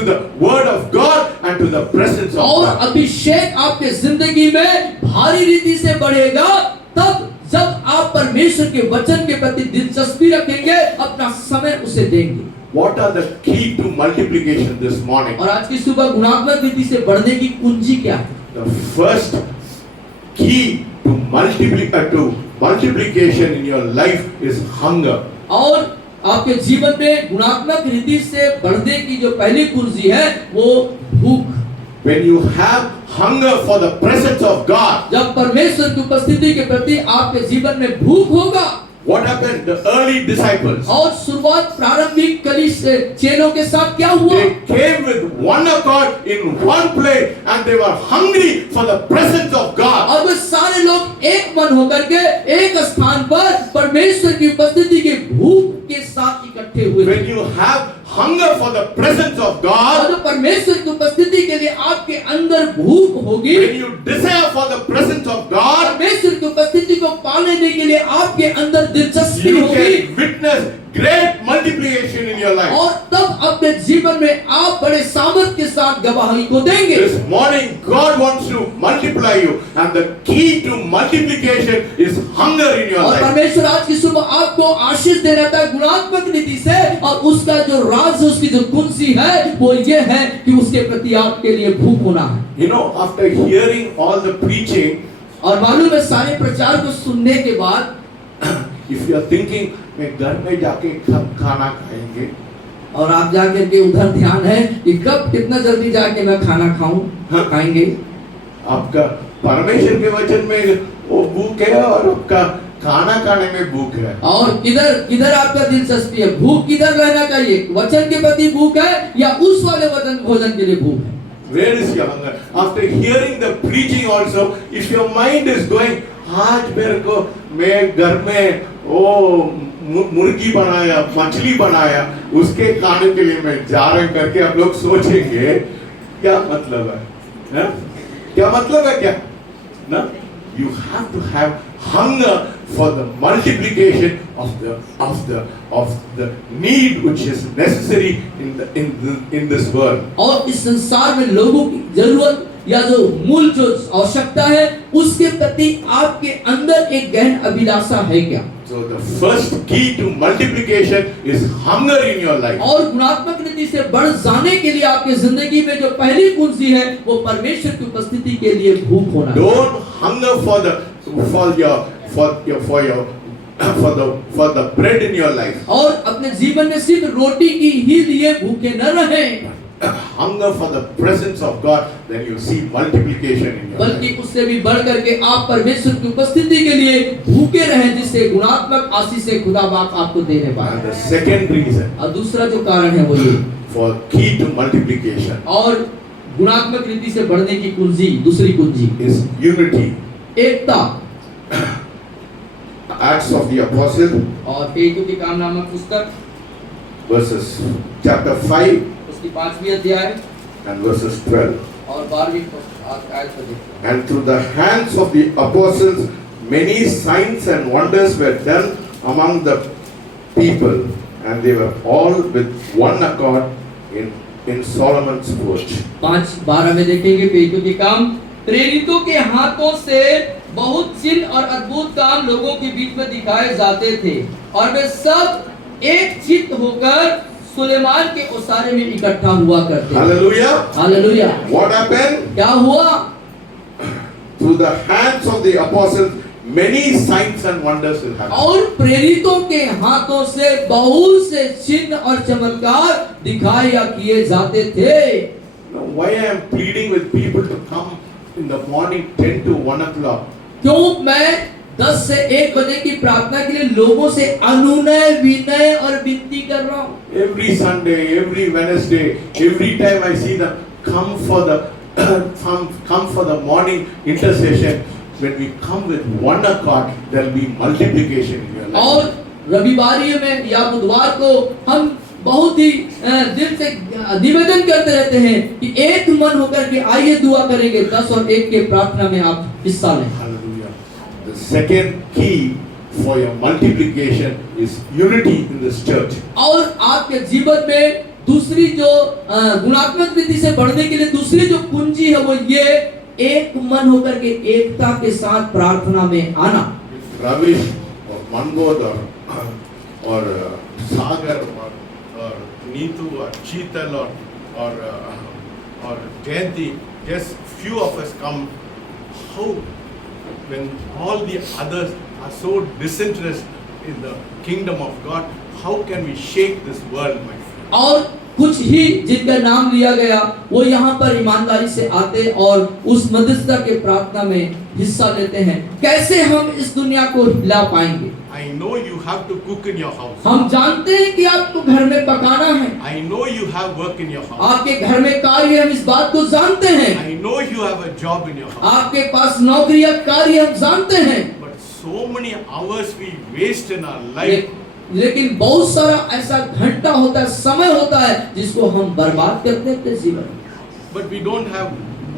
the word of God and to the presence of और God. अभिषेक आपके जिंदगी में भारी रीति से बढ़ेगा तब जब आप परमेश्वर के वचन के प्रति दिलचस्पी रखेंगे, अपना समय उसे देंगे। What are the key to multiplication this morning? और आज की सुबह गुणात्मक रीति से बढ़ने की कुंजी क्या है? The first key to multiplication in your life is hunger. और आपके जीवन में गुणात्मक रीति से बढ़ने की जो पहली कुंजी है वो भूख। When you have hunger for the presence of God, जब परमेश्वर की उपस्थिति के प्रति आपके जीवन में भूख होगा, what happened? The early disciples, और शुरुआत प्रारंभिक कलीसिया चेलों के साथ क्या हुआ? they came with one accord in one place and they were hungry for the presence of God. और वे सारे लोग एक मन होकर के एक स्थान पर परमेश्वर की उपस्थिति के भूख के साथ इकट्ठे हुए। When you have hunger for the presence of और God, जो परमेश्वर की उपस्थिति के लिए आपके अंदर भूख होगी, when you desire for the presence of God, परमेश्वर की उपस्थिति को पा लेने के लिए आपके अंदर दिलचस्पी you होगी, can witness great multiplication in your life. और तब अपने जीवन में आप बड़े सामर्थ के साथ गवाही को देंगे। This morning, God wants to multiply you, and the key to multiplication is hunger in your और life. परमेश्वर आज की सुबह आपको आशीष दे रहा है गुणात्मक नीति से, और उसका जो राज, उसकी जो कुंजी है वो ये है कि उसके प्रति आपके लिए भूख होना है। You know, after hearing all the preaching, और मालूम है सारे प्रचार को सुनने के बाद if you are thinking, मैं घर में जाके कब खाना खाएंगे, और आप जाकर के उधर ध्यान है कि कब कितना जल्दी जाके मैं खाना खाऊं, खाएंगे। आपका परमेश्वर के वचन में वो भूख है और आपका खाना खाने में भूख है। और किधर किधर आपका दिलचस्पी है, भूख किधर रहना चाहिए, वचन के प्रति भूख है या उस वाले वचन भोजन के लिए भूख है? Where is your hunger? After hearing the preaching also, if your mind is going, आज मेरे को मैं घर में मुर्गी बनाया, मछली बनाया, उसके खाने के लिए मैं जा रहा हूं करके आप लोग सोचेंगे क्या मतलब है? क्या मतलब है क्या? ना? You have to have hunger for the multiplication of the need which is necessary in this world. और इस संसार में लोगों की जरूरत या जो मूल जो आवश्यकता है उसके प्रति आपके अंदर एक गहन अभिलाषा है क्या? So the first key to multiplication is hunger in your life. और गुणात्मक नीति से बढ़ जाने के लिए आपके जिंदगी में जो पहली कुंजी है वो परमेश्वर की उपस्थिति के लिए भूख होना है। Don't hunger for the bread in your life. और अपने जीवन में सिर्फ रोटी की ही लिए भूखे न रहें, Hunger for the presence of God, then you see multiplication in your बल्कि life. उससे भी बढ़ करके आप परमेश्वर की उपस्थिति के लिए भूखे रहें, जिससे गुणात्मक आशीष से खुदा बाप आपको देने पाए। And the second reason और दूसरा जो कारण है वो ये, for key to multiplication और गुणात्मक रीति से बढ़ने की कुंजी, दूसरी कुंजी is unity. Ekta. Acts of the Apostles, और पेटू के काम नामक पुस्तक verses chapter 5 उसकी 5वीं अध्याय and verses 12. और 12वीं आयत को देखते हैं। And through the hands of the apostles, many signs and wonders were done among the people, and they were all with one accord in Solomon's porch. 5:12 में देखेंगे पेटू के काम, प्रेरितों के हाथों से बहुत चिन्ह और अद्भुत काम लोगों के बीच में दिखाए जाते थे, और वे सब एक चित्त होकर सुलेमान के ओसारे में इकट्ठा हुआ करते थे। Hallelujah. हालेलुया। What happened? क्या हुआ? Through the hands of the apostles, many signs and wonders will happen. और प्रेरितों के हाथों से बहुत से चिन्ह और चमत्कार दिखाए या किए जाते थे। Now, why I am pleading with people to come in the morning 10 to 1 o'clock? क्यों मैं 10 से 1 बजे की प्रार्थना के लिए लोगों से अनुनय, विनय और विनती कर रहा हूँ? Every Sunday, every Wednesday, every time I see them come for the morning intercession. When we come with one accord, there will be multiplication in your life. और रविवारी में या बुधवार को हम बहुत ही दिल से निवेदन करते रहते हैं कि एक मन होकर के आइए दुआ करेंगे, 10 और 1 के प्रार्थना में आप हिस्सा लें। Hallelujah. The second key for your multiplication is unity in this church. और आपके जीवन में दूसरी जो गुणात्मक रीति से बढ़ने के लिए दूसरी जो कुंजी है वो ये एक मन होकर के एकता के साथ प्रार्थना में आना। रविश और मनबोध और सागर और नीतू और शीतल और जयंती, just few of us come. How when all the others are so disinterested in the kingdom of God, how can we shake this world, my friend? और कुछ ही जिनका नाम लिया गया वो यहाँ पर ईमानदारी से आते और उस मध्यस्थता के प्रार्थना में हिस्सा लेते हैं। कैसे हम इस दुनिया को हिला पाएंगे? I know you have to cook in your house. हम जानते हैं कि आपको घर में पकाना है, I know you have work in your house. आपके घर में कार्य है, हम इस बात को जानते हैं। I know you have a job in your house. आपके पास नौकरी या कार्य हम जानते हैं। But so many hours we waste in our life. लेकिन बहुत सारा ऐसा घंटा होता है, समय होता है जिसको हम बर्बाद करते हैं अपने जीवन में। But we don't have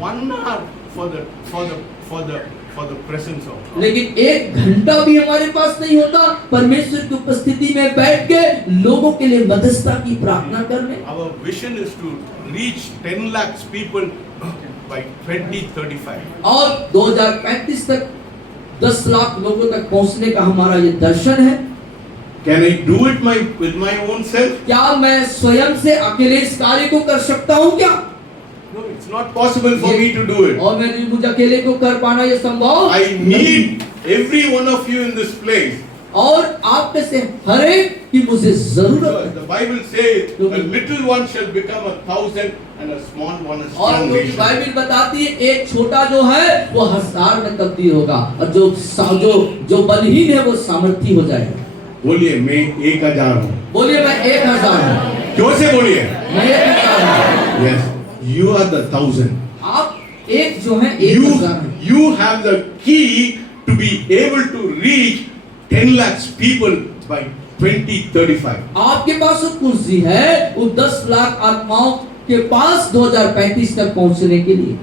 1 hour for the presence of God. लेकिन एक घंटा भी हमारे पास नहीं होता परमेश्वर की उपस्थिति में बैठ के लोगों के लिए मध्यस्थता की प्रार्थना करने। Our vision is to reach 10 lakhs people by 2035. और 2035 तक 10 लाख लोगों तक पहुंचने का हमारा ये दर्शन है। Can I do it with my own self? क्या मैं स्वयं से अकेले इस कार्य को कर सकता हूँ क्या? No, it's not possible for me to do it. और मुझे अकेले को कर पाना ये संभव I need every one of you in this place. और आप में से हर एक की मुझे जरूरत है। The Bible says a little one shall become 1,000 and a small one is और strong क्योंकि nation. बाइबल बताती है एक छोटा जो है वो 1000 में तब्दील होगा और जो बलहीन है वो सामर्थी हो जाएगा। बोलिए मैं 1000 हूँ। बोलिए मैं 1000 हूँ। क्यों से बोलिए? मैं 1000 हूँ। Yes, you are the 1000. आप एक जो है 1000 हैं। You have the key to be able to reach 10 lakhs people by 2035. आपके पास वो कुंजी है वो 10 लाख आत्माओं के पास 2035 तक पहुंचने के लिए।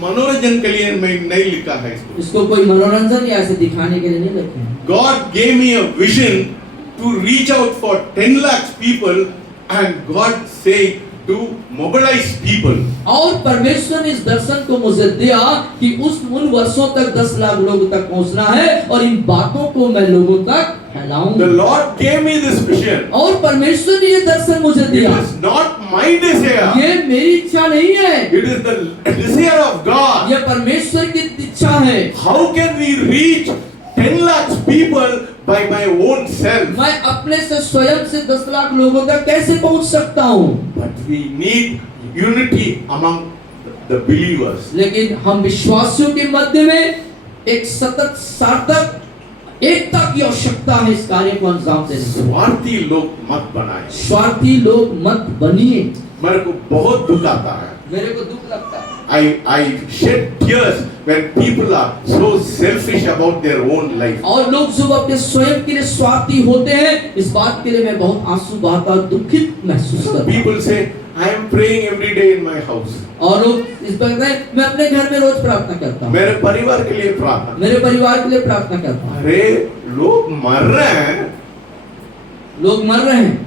मनोरंजन के लिए मैं नहीं लिखा है इसको कोई मनोरंजन या ऐसे दिखाने के लिए नहीं लिखे हैं। God gave me a vision to reach out for 10 lakhs people and God said to mobilize people. और परमेश्वर ने इस दर्शन को मुझे दिया कि उन वर्षों तक 10 लाख लोगों तक पहुंचना है और इन बातों को मैं लोगों तक फैलाऊं। The Lord gave me this vision. और परमेश्वर ने ये दर्शन मुझे It दिया। is not my desire. ये मेरी इच्छा नहीं है, It is the desire of God. ये परमेश्वर की इच्छा है। How can we reach 10 lakhs people by my own self? मैं अपने से स्वयं से 10 लाख लोगों तक कैसे पहुंच सकता हूँ? But we need unity among the believers. लेकिन हम विश्वासियों के मध्य में एक सतत सार्थक एकता की आवश्यकता है इस कार्य को अंजाम देने के लिए। स्वार्थी लोग मत बनाएं। स्वार्थी लोग मत बनिए। मेरे को बहुत दुख आता है। मेरे को दुख लगता है। I shed tears when people are so selfish about their own life. और लोग जब अपने स्वयं के लिए स्वार्थी होते हैं इस बात के लिए मैं बहुत आंसू बहाता और दुखित महसूस करता हूँ। People say I am praying every day in my house. और लोग इस पर कहते हैं मैं अपने घर में रोज प्रार्थना करता हूँ। मेरे परिवार के लिए प्रार्थना। मेरे परिवार के लिए प्रार्थना करता हूँ। अरे लोग मर रहे हैं। लोग मर रहे हैं।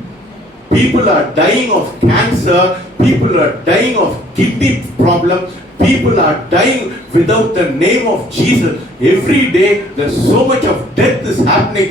People are dying of cancer. People are dying of kidney problem. People are dying without the name of Jesus. Every day there's so much of death is happening.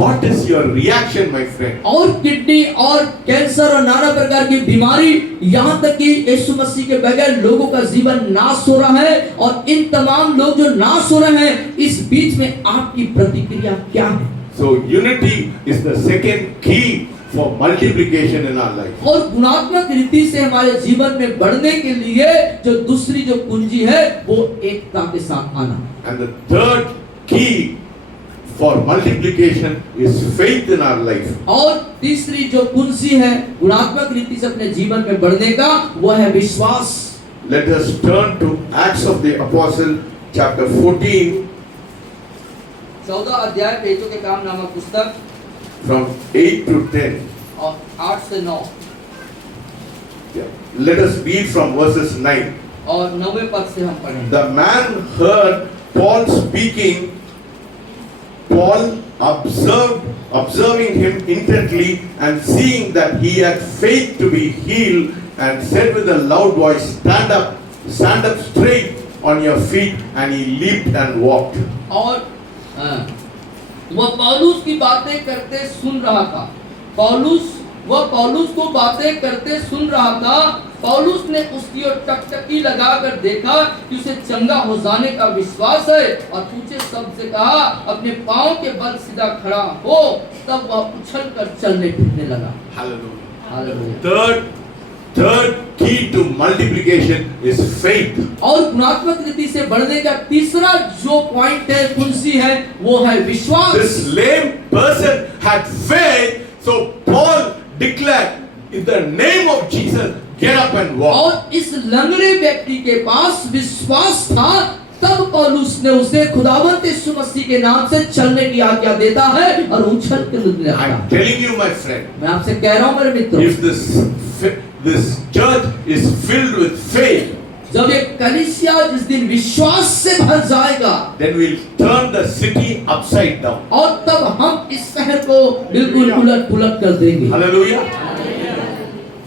What is your reaction, my friend? और kidney और cancer और नाना प्रकार की बीमारी यहाँ तक कि यीशु मसीह के बगैर लोगों का जीवन नाश हो रहा है और इन तमाम लोग जो नाश हो रहे हैं इस बीच में आपकी प्रतिक्रिया क्या है? So unity is the second key for multiplication in our life. और गुणात्मक रीति से हमारे जीवन में बढ़ने के लिए जो दूसरी जो कुंजी है वो एकता के साथ आना। And the third key for multiplication is faith in our life. और तीसरी जो कुंजी है गुणात्मक रीति से अपने जीवन में बढ़ने का वो है विश्वास। Let us turn to Acts of the Apostle chapter 14 14 अध्याय पेटों के काम नामक पुस्तक from 8 to 10. और 8 से 9 Let us read from verses 9. और 9वें पद से हम पढ़ेंगे। The man heard Paul speaking. Paul observing him intently and seeing that he had faith to be healed, and said with a loud voice, stand up straight on your feet, and he leaped and walked. और वह पौलुस की बातें करते सुन रहा था। पौलुस को बातें करते सुन रहा था पौलुस ने उसकी ओर टकटकी लगाकर देखा कि उसे चंगा हो जाने का विश्वास है और ऊंचे शब्द से कहा, अपने पांव के बल सीधा खड़ा हो। तब वह उछलकर चलने फिरने लगा। Hallelujah. Hallelujah. Third key to multiplication is faith. और गुणात्मक रीति से बढ़ने का तीसरा जो पॉइंट है, कुंजी है, वो है विश्वास। This lame person had faith, so Paul declared, in the name of Jesus, get up and walk. और इस लंगड़े व्यक्ति के पास विश्वास था, तब पौलुस ने उसे खुदावंत यीशु मसीह के नाम से चलने की आज्ञा देता है और उछल के लगता है। I'm telling you, my friend, मैं आपसे कह रहा हूं मेरे मित्रों, if this church is filled with faith, जब ये कलीसिया जिस दिन विश्वास से भर जाएगा, then we'll turn the city upside down. और तब हम इस शहर को बिल्कुल उलट-पुलट कर देंगे। Hallelujah.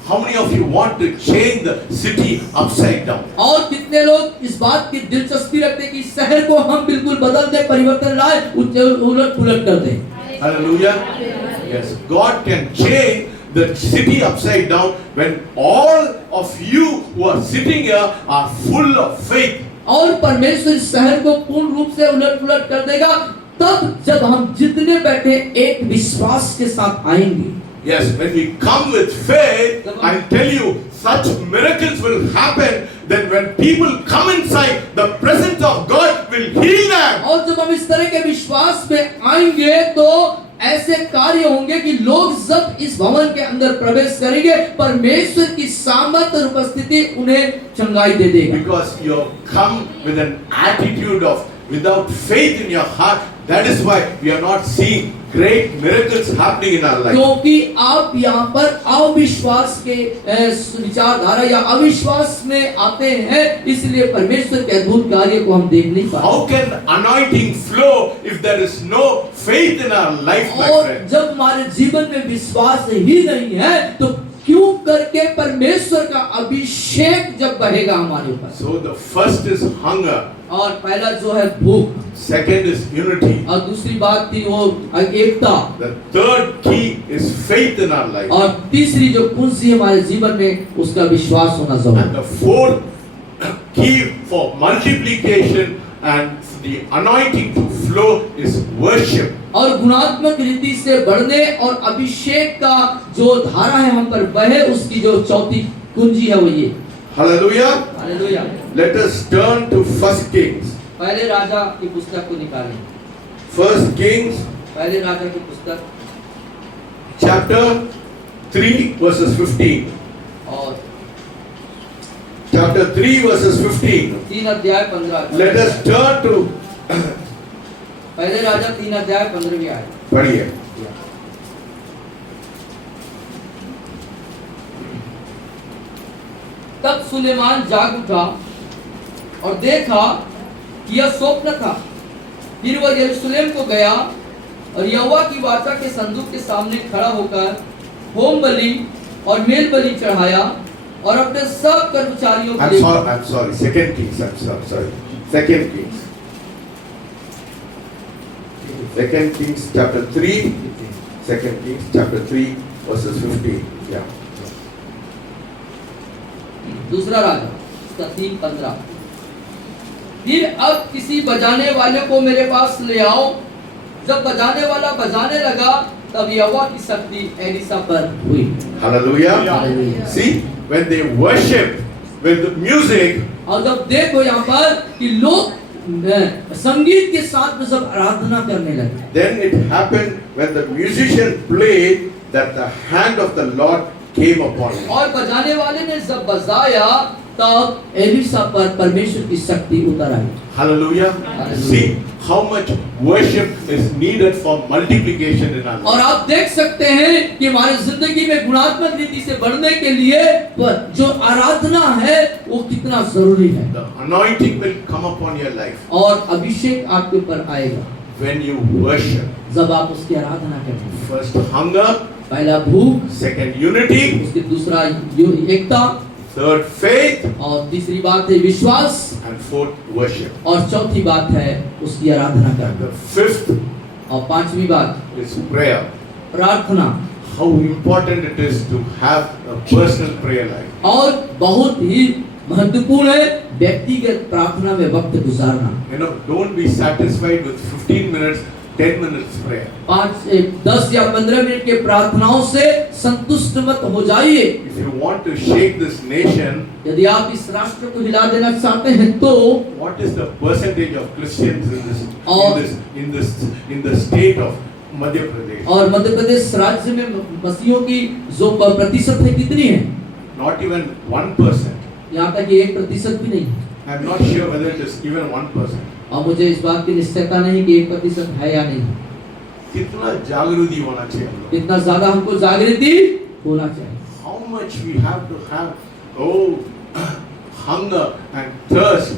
How many of you want to change the city upside down? और कितने लोग इस बात की दिलचस्पी रखते हैं कि इस शहर को हम बिल्कुल बदल दें, परिवर्तन लाए, उलट-पुलट कर दें। Hallelujah. Yes, God can change the city upside down when all of you who are sitting here are full of faith. और परमेश्वर इस शहर को पूर्ण रूप से उलट-पुलट कर देगा, तब जब हम जितने बैठे एक विश्वास के साथ आएंगे। Yes, when we come with faith, I tell you, such miracles will happen that when people come inside, the presence of God will heal them. और जब हम इस तरह के विश्वास में आएंगे तो ऐसे कार्य होंगे कि लोग जब इस भवन के अंदर प्रवेश करेंगे, परमेश्वर की सामर्थ और उपस्थिति उन्हें चंगाई दे देगा। Because you come with an attitude of without faith in your heart, that is why we are not seeing great miracles happening in our life. क्योंकि आप यहाँ पर अविश्वास के विचारधारा या अविश्वास में आते हैं, इसलिए परमेश्वर के अद्भुत कार्य को हम देख नहीं पाते। How can anointing flow if there is no faith in our life, my और friend? जब हमारे जीवन में विश्वास ही नहीं है, तो क्यों करके परमेश्वर का अभिषेक जब बहेगा हमारे ऊपर? So the first is hunger, और पहला जो है भूख, second is unity, और दूसरी बात थी वो एकता, the third key is faith in our life, और तीसरी जो कुंजी हमारे जीवन में उसका विश्वास होना जरूरी and है। the fourth key for multiplication and the anointing to flow is worship. और गुणात्मक रीति से बढ़ने और अभिषेक का जो धारा है हम पर बहे, उसकी जो चौथी कुंजी है वो ये। Hallelujah. Hallelujah. Let us turn to First Kings. पहले राजा की पुस्तक को निकालें। First Kings पहले राजा की पुस्तक chapter 3 verses 15. और Chapter 3 verses 15. 3 अध्याय 15। Let us turn to पहले राजा 3 अध्याय 15वीं आयत। पढ़िए। तब सुलेमान जाग उठा और देखा कि यह स्वप्न था। फिर वह यरूशलेम को गया और यहोवा की वाचा के संदूक के सामने खड़ा होकर होम बलि और मेल बलि चढ़ाया और अपने सब कर्मचारियों के I'm sorry. Second Kings. I'm sorry. Second Kings. Second Kings chapter 3. Second Kings chapter 3 verses 15. Yeah. दूसरा राजा उसका 3:15। फिर अब किसी बजाने वाले को मेरे पास ले आओ। जब बजाने वाला बजाने लगा, तब यहोवा की शक्ति एलीशा पर हुई। Hallelujah. Hallelujah. See, when they worship with music, और जब देखो यहाँ पर कि लोग संगीत के साथ में सब आराधना करने लगे, then it happened when the musician played that the hand of the Lord came upon him. और बजाने वाले ने जब बजाया, तब एलीशा पर परमेश्वर की शक्ति उतर आई। Hallelujah. Hallelujah. See how much worship is needed for multiplication in our और life. आप देख सकते हैं कि हमारी जिंदगी में गुणात्मक रीति से बढ़ने के लिए जो आराधना है वो कितना जरूरी है। The anointing will come upon your life और अभिषेक आपके ऊपर आएगा when you worship. जब आप उसकी आराधना करते हैं। First hunger, पहला भूख, second unity, उसके दूसरा एकता, third faith, और तीसरी बात है विश्वास, and fourth worship. और चौथी बात है उसकी आराधना And करना, the fifth और पांचवी बात is prayer. प्रार्थना। how important it is to have a personal prayer life. और बहुत ही महत्वपूर्ण है व्यक्तिगत प्रार्थना में वक्त गुजारना। You know, don't be satisfied with 15 minutes, 10 minutes prayer. 10 या 15 मिनट के प्रार्थनाओं से संतुष्ट मत हो जाइए। If you want to shake this nation, यदि आप इस राष्ट्र को हिला देना चाहते हैं तो what is the percentage of Christians और- in the state of Madhya Pradesh? और मध्य प्रदेश राज्य में मसीहियों की जो प्रतिशत है कितनी है? Not even 1%. यहाँ तक कि 1% भी नहीं। I am not sure whether it is even 1%. और मुझे इस बात की निश्चयता नहीं कि 1% है या नहीं। कितना जागृति होना चाहिए हम लोग। कितना ज्यादा हमको जागृति होना चाहिए। How much we have to have, hunger and thirst,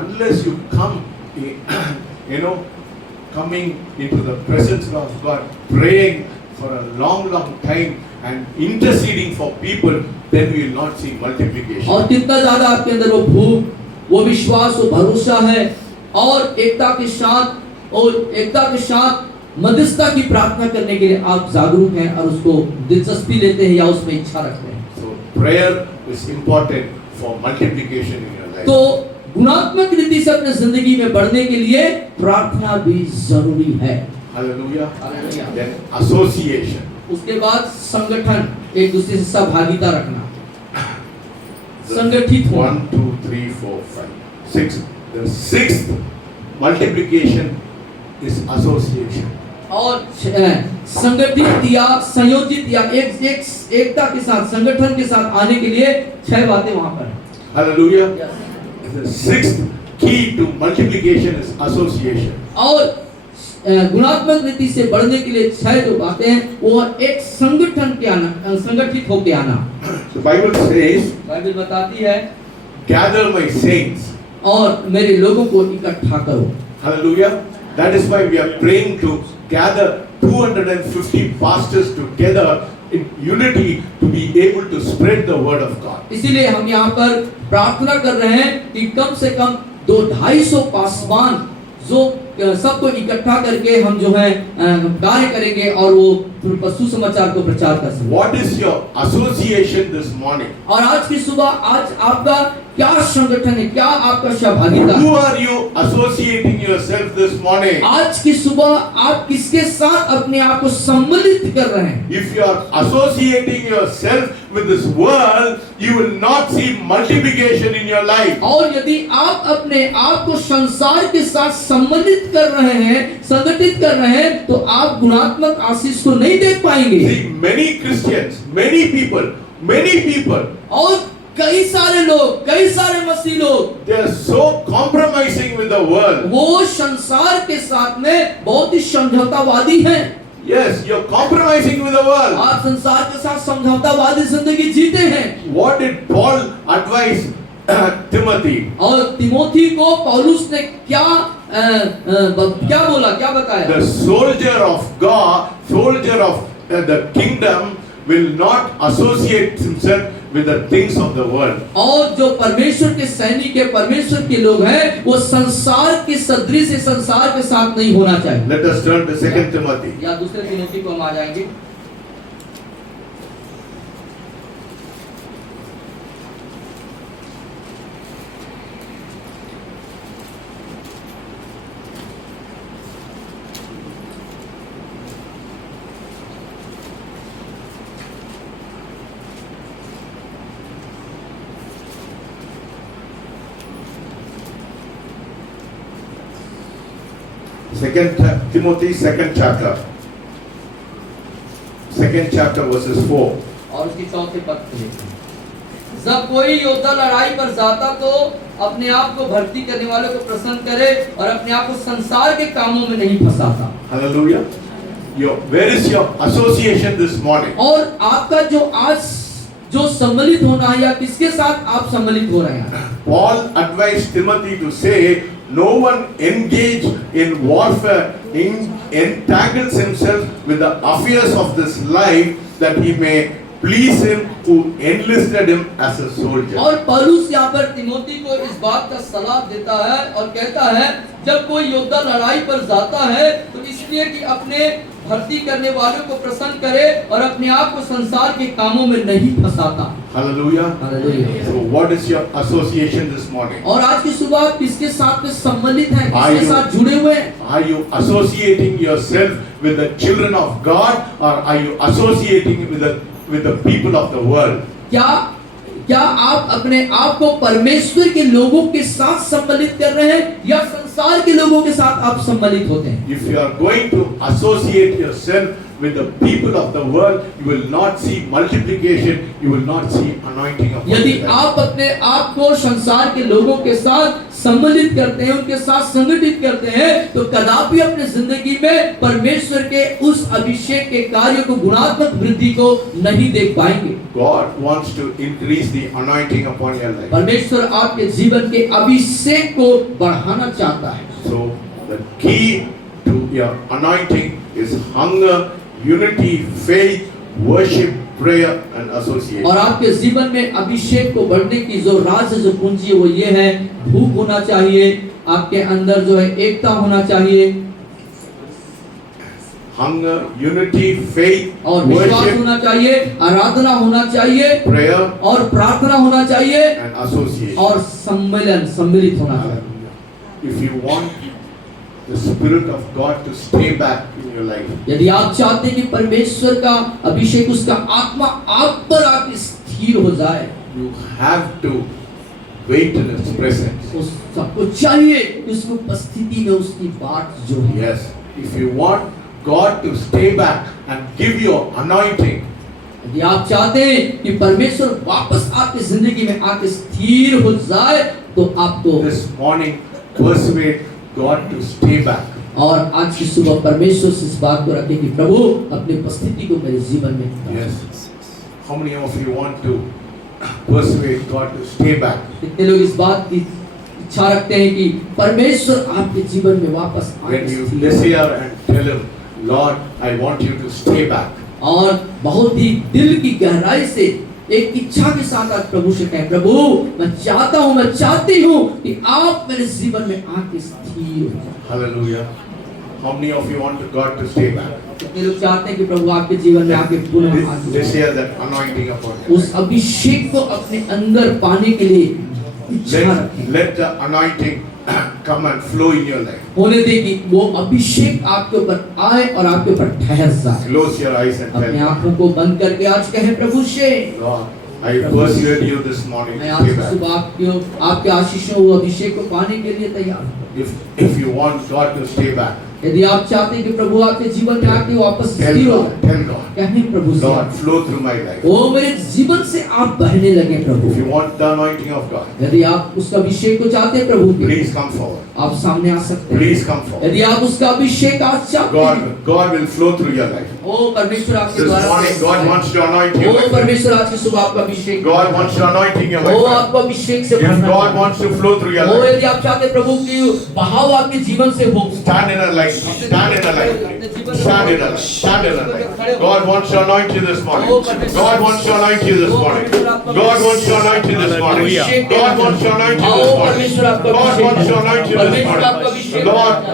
unless you come, coming into the presence of God, praying for a long, long time and interceding for people, then we will not see multiplication. और कितना ज्यादा आपके अंदर वो भूख, वो विश्वास, वो भरोसा है और एकता के साथ मध्यस्थता की प्रार्थना करने के लिए आप जागरूक हैं और उसको दिलचस्पी लेते हैं या उसमें इच्छा रखते हैं। So prayer is important for multiplication in your life. तो गुणात्मक रीति से अपने जिंदगी में बढ़ने के लिए प्रार्थना भी जरूरी है। Hallelujah. Hallelujah. Then association. उसके बाद संगठन, एक दूसरे से सहभागिता रखना, संगठित होना। 1, 2, 3, 4, 5, 6. The sixth multiplication is association. और संगठित या संयोजित या एकता के साथ, संगठन के साथ आने के लिए 6 बातें वहां पर हैं। Hallelujah. The sixth key to multiplication is association. और गुणात्मक रीति से बढ़ने के लिए 6 जो बातें हैं वो एक संगठन के आना, संगठित होके आना। The Bible says, बाइबल बताती है gather my saints. और मेरे लोगों को इकट्ठा करो। Hallelujah. That is why we are praying to gather 250 pastors together in unity to be able to spread the word of God. इसीलिए हम यहाँ पर प्रार्थना कर रहे हैं कि कम से कम 200-250 पासवान जो सबको इकट्ठा करके हम जो है कार्य करेंगे और वो सुसमाचार को प्रचार कर सकें। What is your association this morning? और आज की सुबह आज आपका क्या संगठन है, क्या आपका सहभागिता Who है? are you associating yourself this morning? आज की सुबह आप किसके साथ अपने आप को सम्मिलित कर रहे हैं? If you are associating yourself with this world, you will not see multiplication in your life. और यदि आप अपने आप को संसार के साथ सम्मिलित कर रहे हैं, संगठित कर रहे हैं, तो आप गुणात्मक आशीष को नहीं देख पाएंगे। See, many Christians, many people, और कई सारे लोग, कई सारे मसीह लोग, they are so compromising with the world. वो संसार के साथ में बहुत ही समझौतावादी हैं। Yes, you're compromising with the world. आप संसार के साथ समझौतावादी जिंदगी जीते हैं। What did Paul advise Timothy? और तिमोथी को पौलुस ने क्या बोला, क्या बताया? The soldier of God, soldier of the kingdom will not associate himself with the things of the world. और जो परमेश्वर के सैनिक है, परमेश्वर के लोग हैं, वो संसार के सदृश संसार के साथ नहीं होना चाहिए। Let us turn to 2 Timothy. या दूसरे तिमोथी को हम आ जाएंगे। Timothy, second chapter verses 4. और उसकी 4थे पद को देखते हैं। जब कोई योद्धा लड़ाई पर जाता तो अपने आप को भर्ती करने वाले को प्रसन्न करे और अपने आप को संसार के कामों में नहीं फंसाता। Hallelujah. Where is your association this morning? और आपका जो आज जो सम्मिलित होना है या किसके साथ आप सम्मिलित हो रहे हैं? Paul advised Timothy to say, no one engaged in warfare entangles himself with the affairs of this life that he may please him who enlisted him as a soldier. और पौलुस यहाँ पर तिमोथी को इस बात का सलाह देता है और कहता है जब कोई योद्धा लड़ाई पर जाता है तो इसलिए कि अपने भर्ती करने वालों को प्रसन्न करे और अपने आप को संसार के कामों में नहीं फंसाता। Hallelujah. Hallelujah. So what is your association this morning? और आज की सुबह आप किसके साथ में सम्मिलित हैं, Are किसके you- साथ जुड़े हुए हैं? Are you associating yourself with the children of God, or are you associating with the people of the world? क्या आप अपने आप को परमेश्वर के लोगों के साथ सम्मिलित कर रहे हैं या संसार के लोगों के साथ आप सम्मिलित होते हैं? If you are going to associate yourself with the people of the world, you will not see multiplication, you will not see anointing of यदि God. आप अपने आप को संसार के लोगों के साथ सम्मिलित करते हैं, उनके साथ संगठित करते हैं, तो कदापि अपने जिंदगी में परमेश्वर के उस अभिषेक के कार्य को, गुणात्मक वृद्धि को नहीं देख पाएंगे। God wants to increase the anointing upon your life. परमेश्वर आपके जीवन के अभिषेक को बढ़ाना चाहता है। So the key to your anointing is hunger, unity, faith, worship, prayer and association. और आपके जीवन में अभिषेक को बढ़ने की जो राज है, जो पूंजी है, वो ये है, भूख होना चाहिए, आपके अंदर जो है एकता होना चाहिए, Hunger, unity, faith, और विश्वास worship, होना चाहिए, आराधना होना चाहिए, prayer और प्रार्थना होना चाहिए, and association. और सम्मिलित होना चाहिए। Hallelujah. If you want the Spirit of God to stay back in your life, यदि आप चाहते हैं कि परमेश्वर का अभिषेक, उसका आत्मा आप पर आके स्थिर हो जाए, you have to wait in His presence. तो सबको चाहिए कि उसकी उपस्थिति में उसकी बात जो है। Yes. If you want God to stay back and give you anointing, यदि आप चाहते हैं कि परमेश्वर वापस आपकी जिंदगी में आके स्थिर हो जाए, तो आपको this morning persuade God to stay back. और आज की सुबह परमेश्वर से इस बात को रखें कि प्रभु अपनी उपस्थिति को मेरे जीवन में। Yes. How many of you want to persuade God to stay back? कितने लोग इस बात की इच्छा रखते हैं कि परमेश्वर आपके जीवन में वापस आके When you स्थिर हो। desire and tell Him, Lord, I want you to stay back. और बहुत ही दिल की गहराई से एक इच्छा के साथ आज प्रभु से कहें, प्रभु मैं चाहता हूँ, मैं चाहती हूँ कि आप मेरे जीवन में आके स्थिर हो जाएं। Hallelujah. How many of you want God to stay back? कितने लोग चाहते हैं कि प्रभु आपके जीवन में आके पुनः आ जाएं? Desire that anointing upon you. उस अभिषेक को अपने अंदर पाने के लिए इच्छा रखें। Let the anointing come and flow in your life. होने दे कि वो अभिषेक आपके ऊपर आए और आपके ऊपर ठहर जाए। Close your eyes and tell अपने God, आंखों को बंद करके आज कहें, प्रभु से Lord, I persuade you this morning मैं to आज stay back. सुबह आपके आशीषों वो अभिषेक को पाने के लिए तैयार हूँ। If you want God to stay back, यदि आप चाहते हैं कि प्रभु आपके जीवन में आके वापस tell स्थिर हो God, जाए, tell God, कहें प्रभु से, Lord, flow through my life. ओ मेरे जीवन से आप बहने लगे If Prabhu. you want the anointing of God, यदि आप उसका अभिषेक को चाहते हैं प्रभु के, please come forward. आप सामने आ सकते हैं। Please come forward. यदि आप उसका अभिषेक आज चाहते हैं, God will flow through your life. ओ परमेश्वर आपके This द्वारा, morning, God wants to anoint you. ओ परमेश्वर आज की सुबह आपका अभिषेक, God wants to anointing you. ओ आपको अभिषेक से If भरना God चाहता wants to flow through your है। ओ life, यदि आप चाहते हैं प्रभु की बहाव आपके जीवन से हो, stand in a light. Stand in a light. Stand in a light. Stand in a light. God wants to anoint you this morning. God wants to anoint you this morning. God wants to anoint you this morning. God wants to anoint you this morning. God wants to anoint you this morning.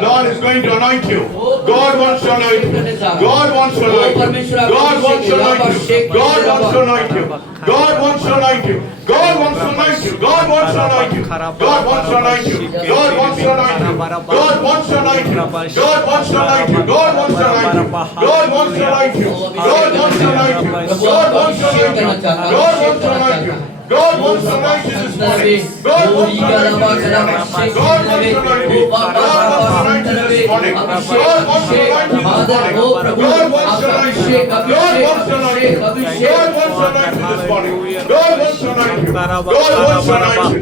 Lord is going to anoint you. God wants to anoint you. God wants to anoint you. God wants to anoint you. God wants to anoint you. God wants to anoint you. God wants to anoint you. God wants to anoint you. God wants to anoint you. God wants to anoint you. God wants to anoint you. God wants to anoint you. God wants to anoint you. God wants to anoint you. God wants to anoint you. God wants to anoint you. God wants to anoint you. God wants to anoint you this morning. God wants to anoint you this morning. God wants to anoint you. God wants to anoint you this morning. God wants to anoint you this morning. God wants to anoint you. God wants to anoint you. God wants to anoint you this morning. God wants to anoint you. God wants to anoint you.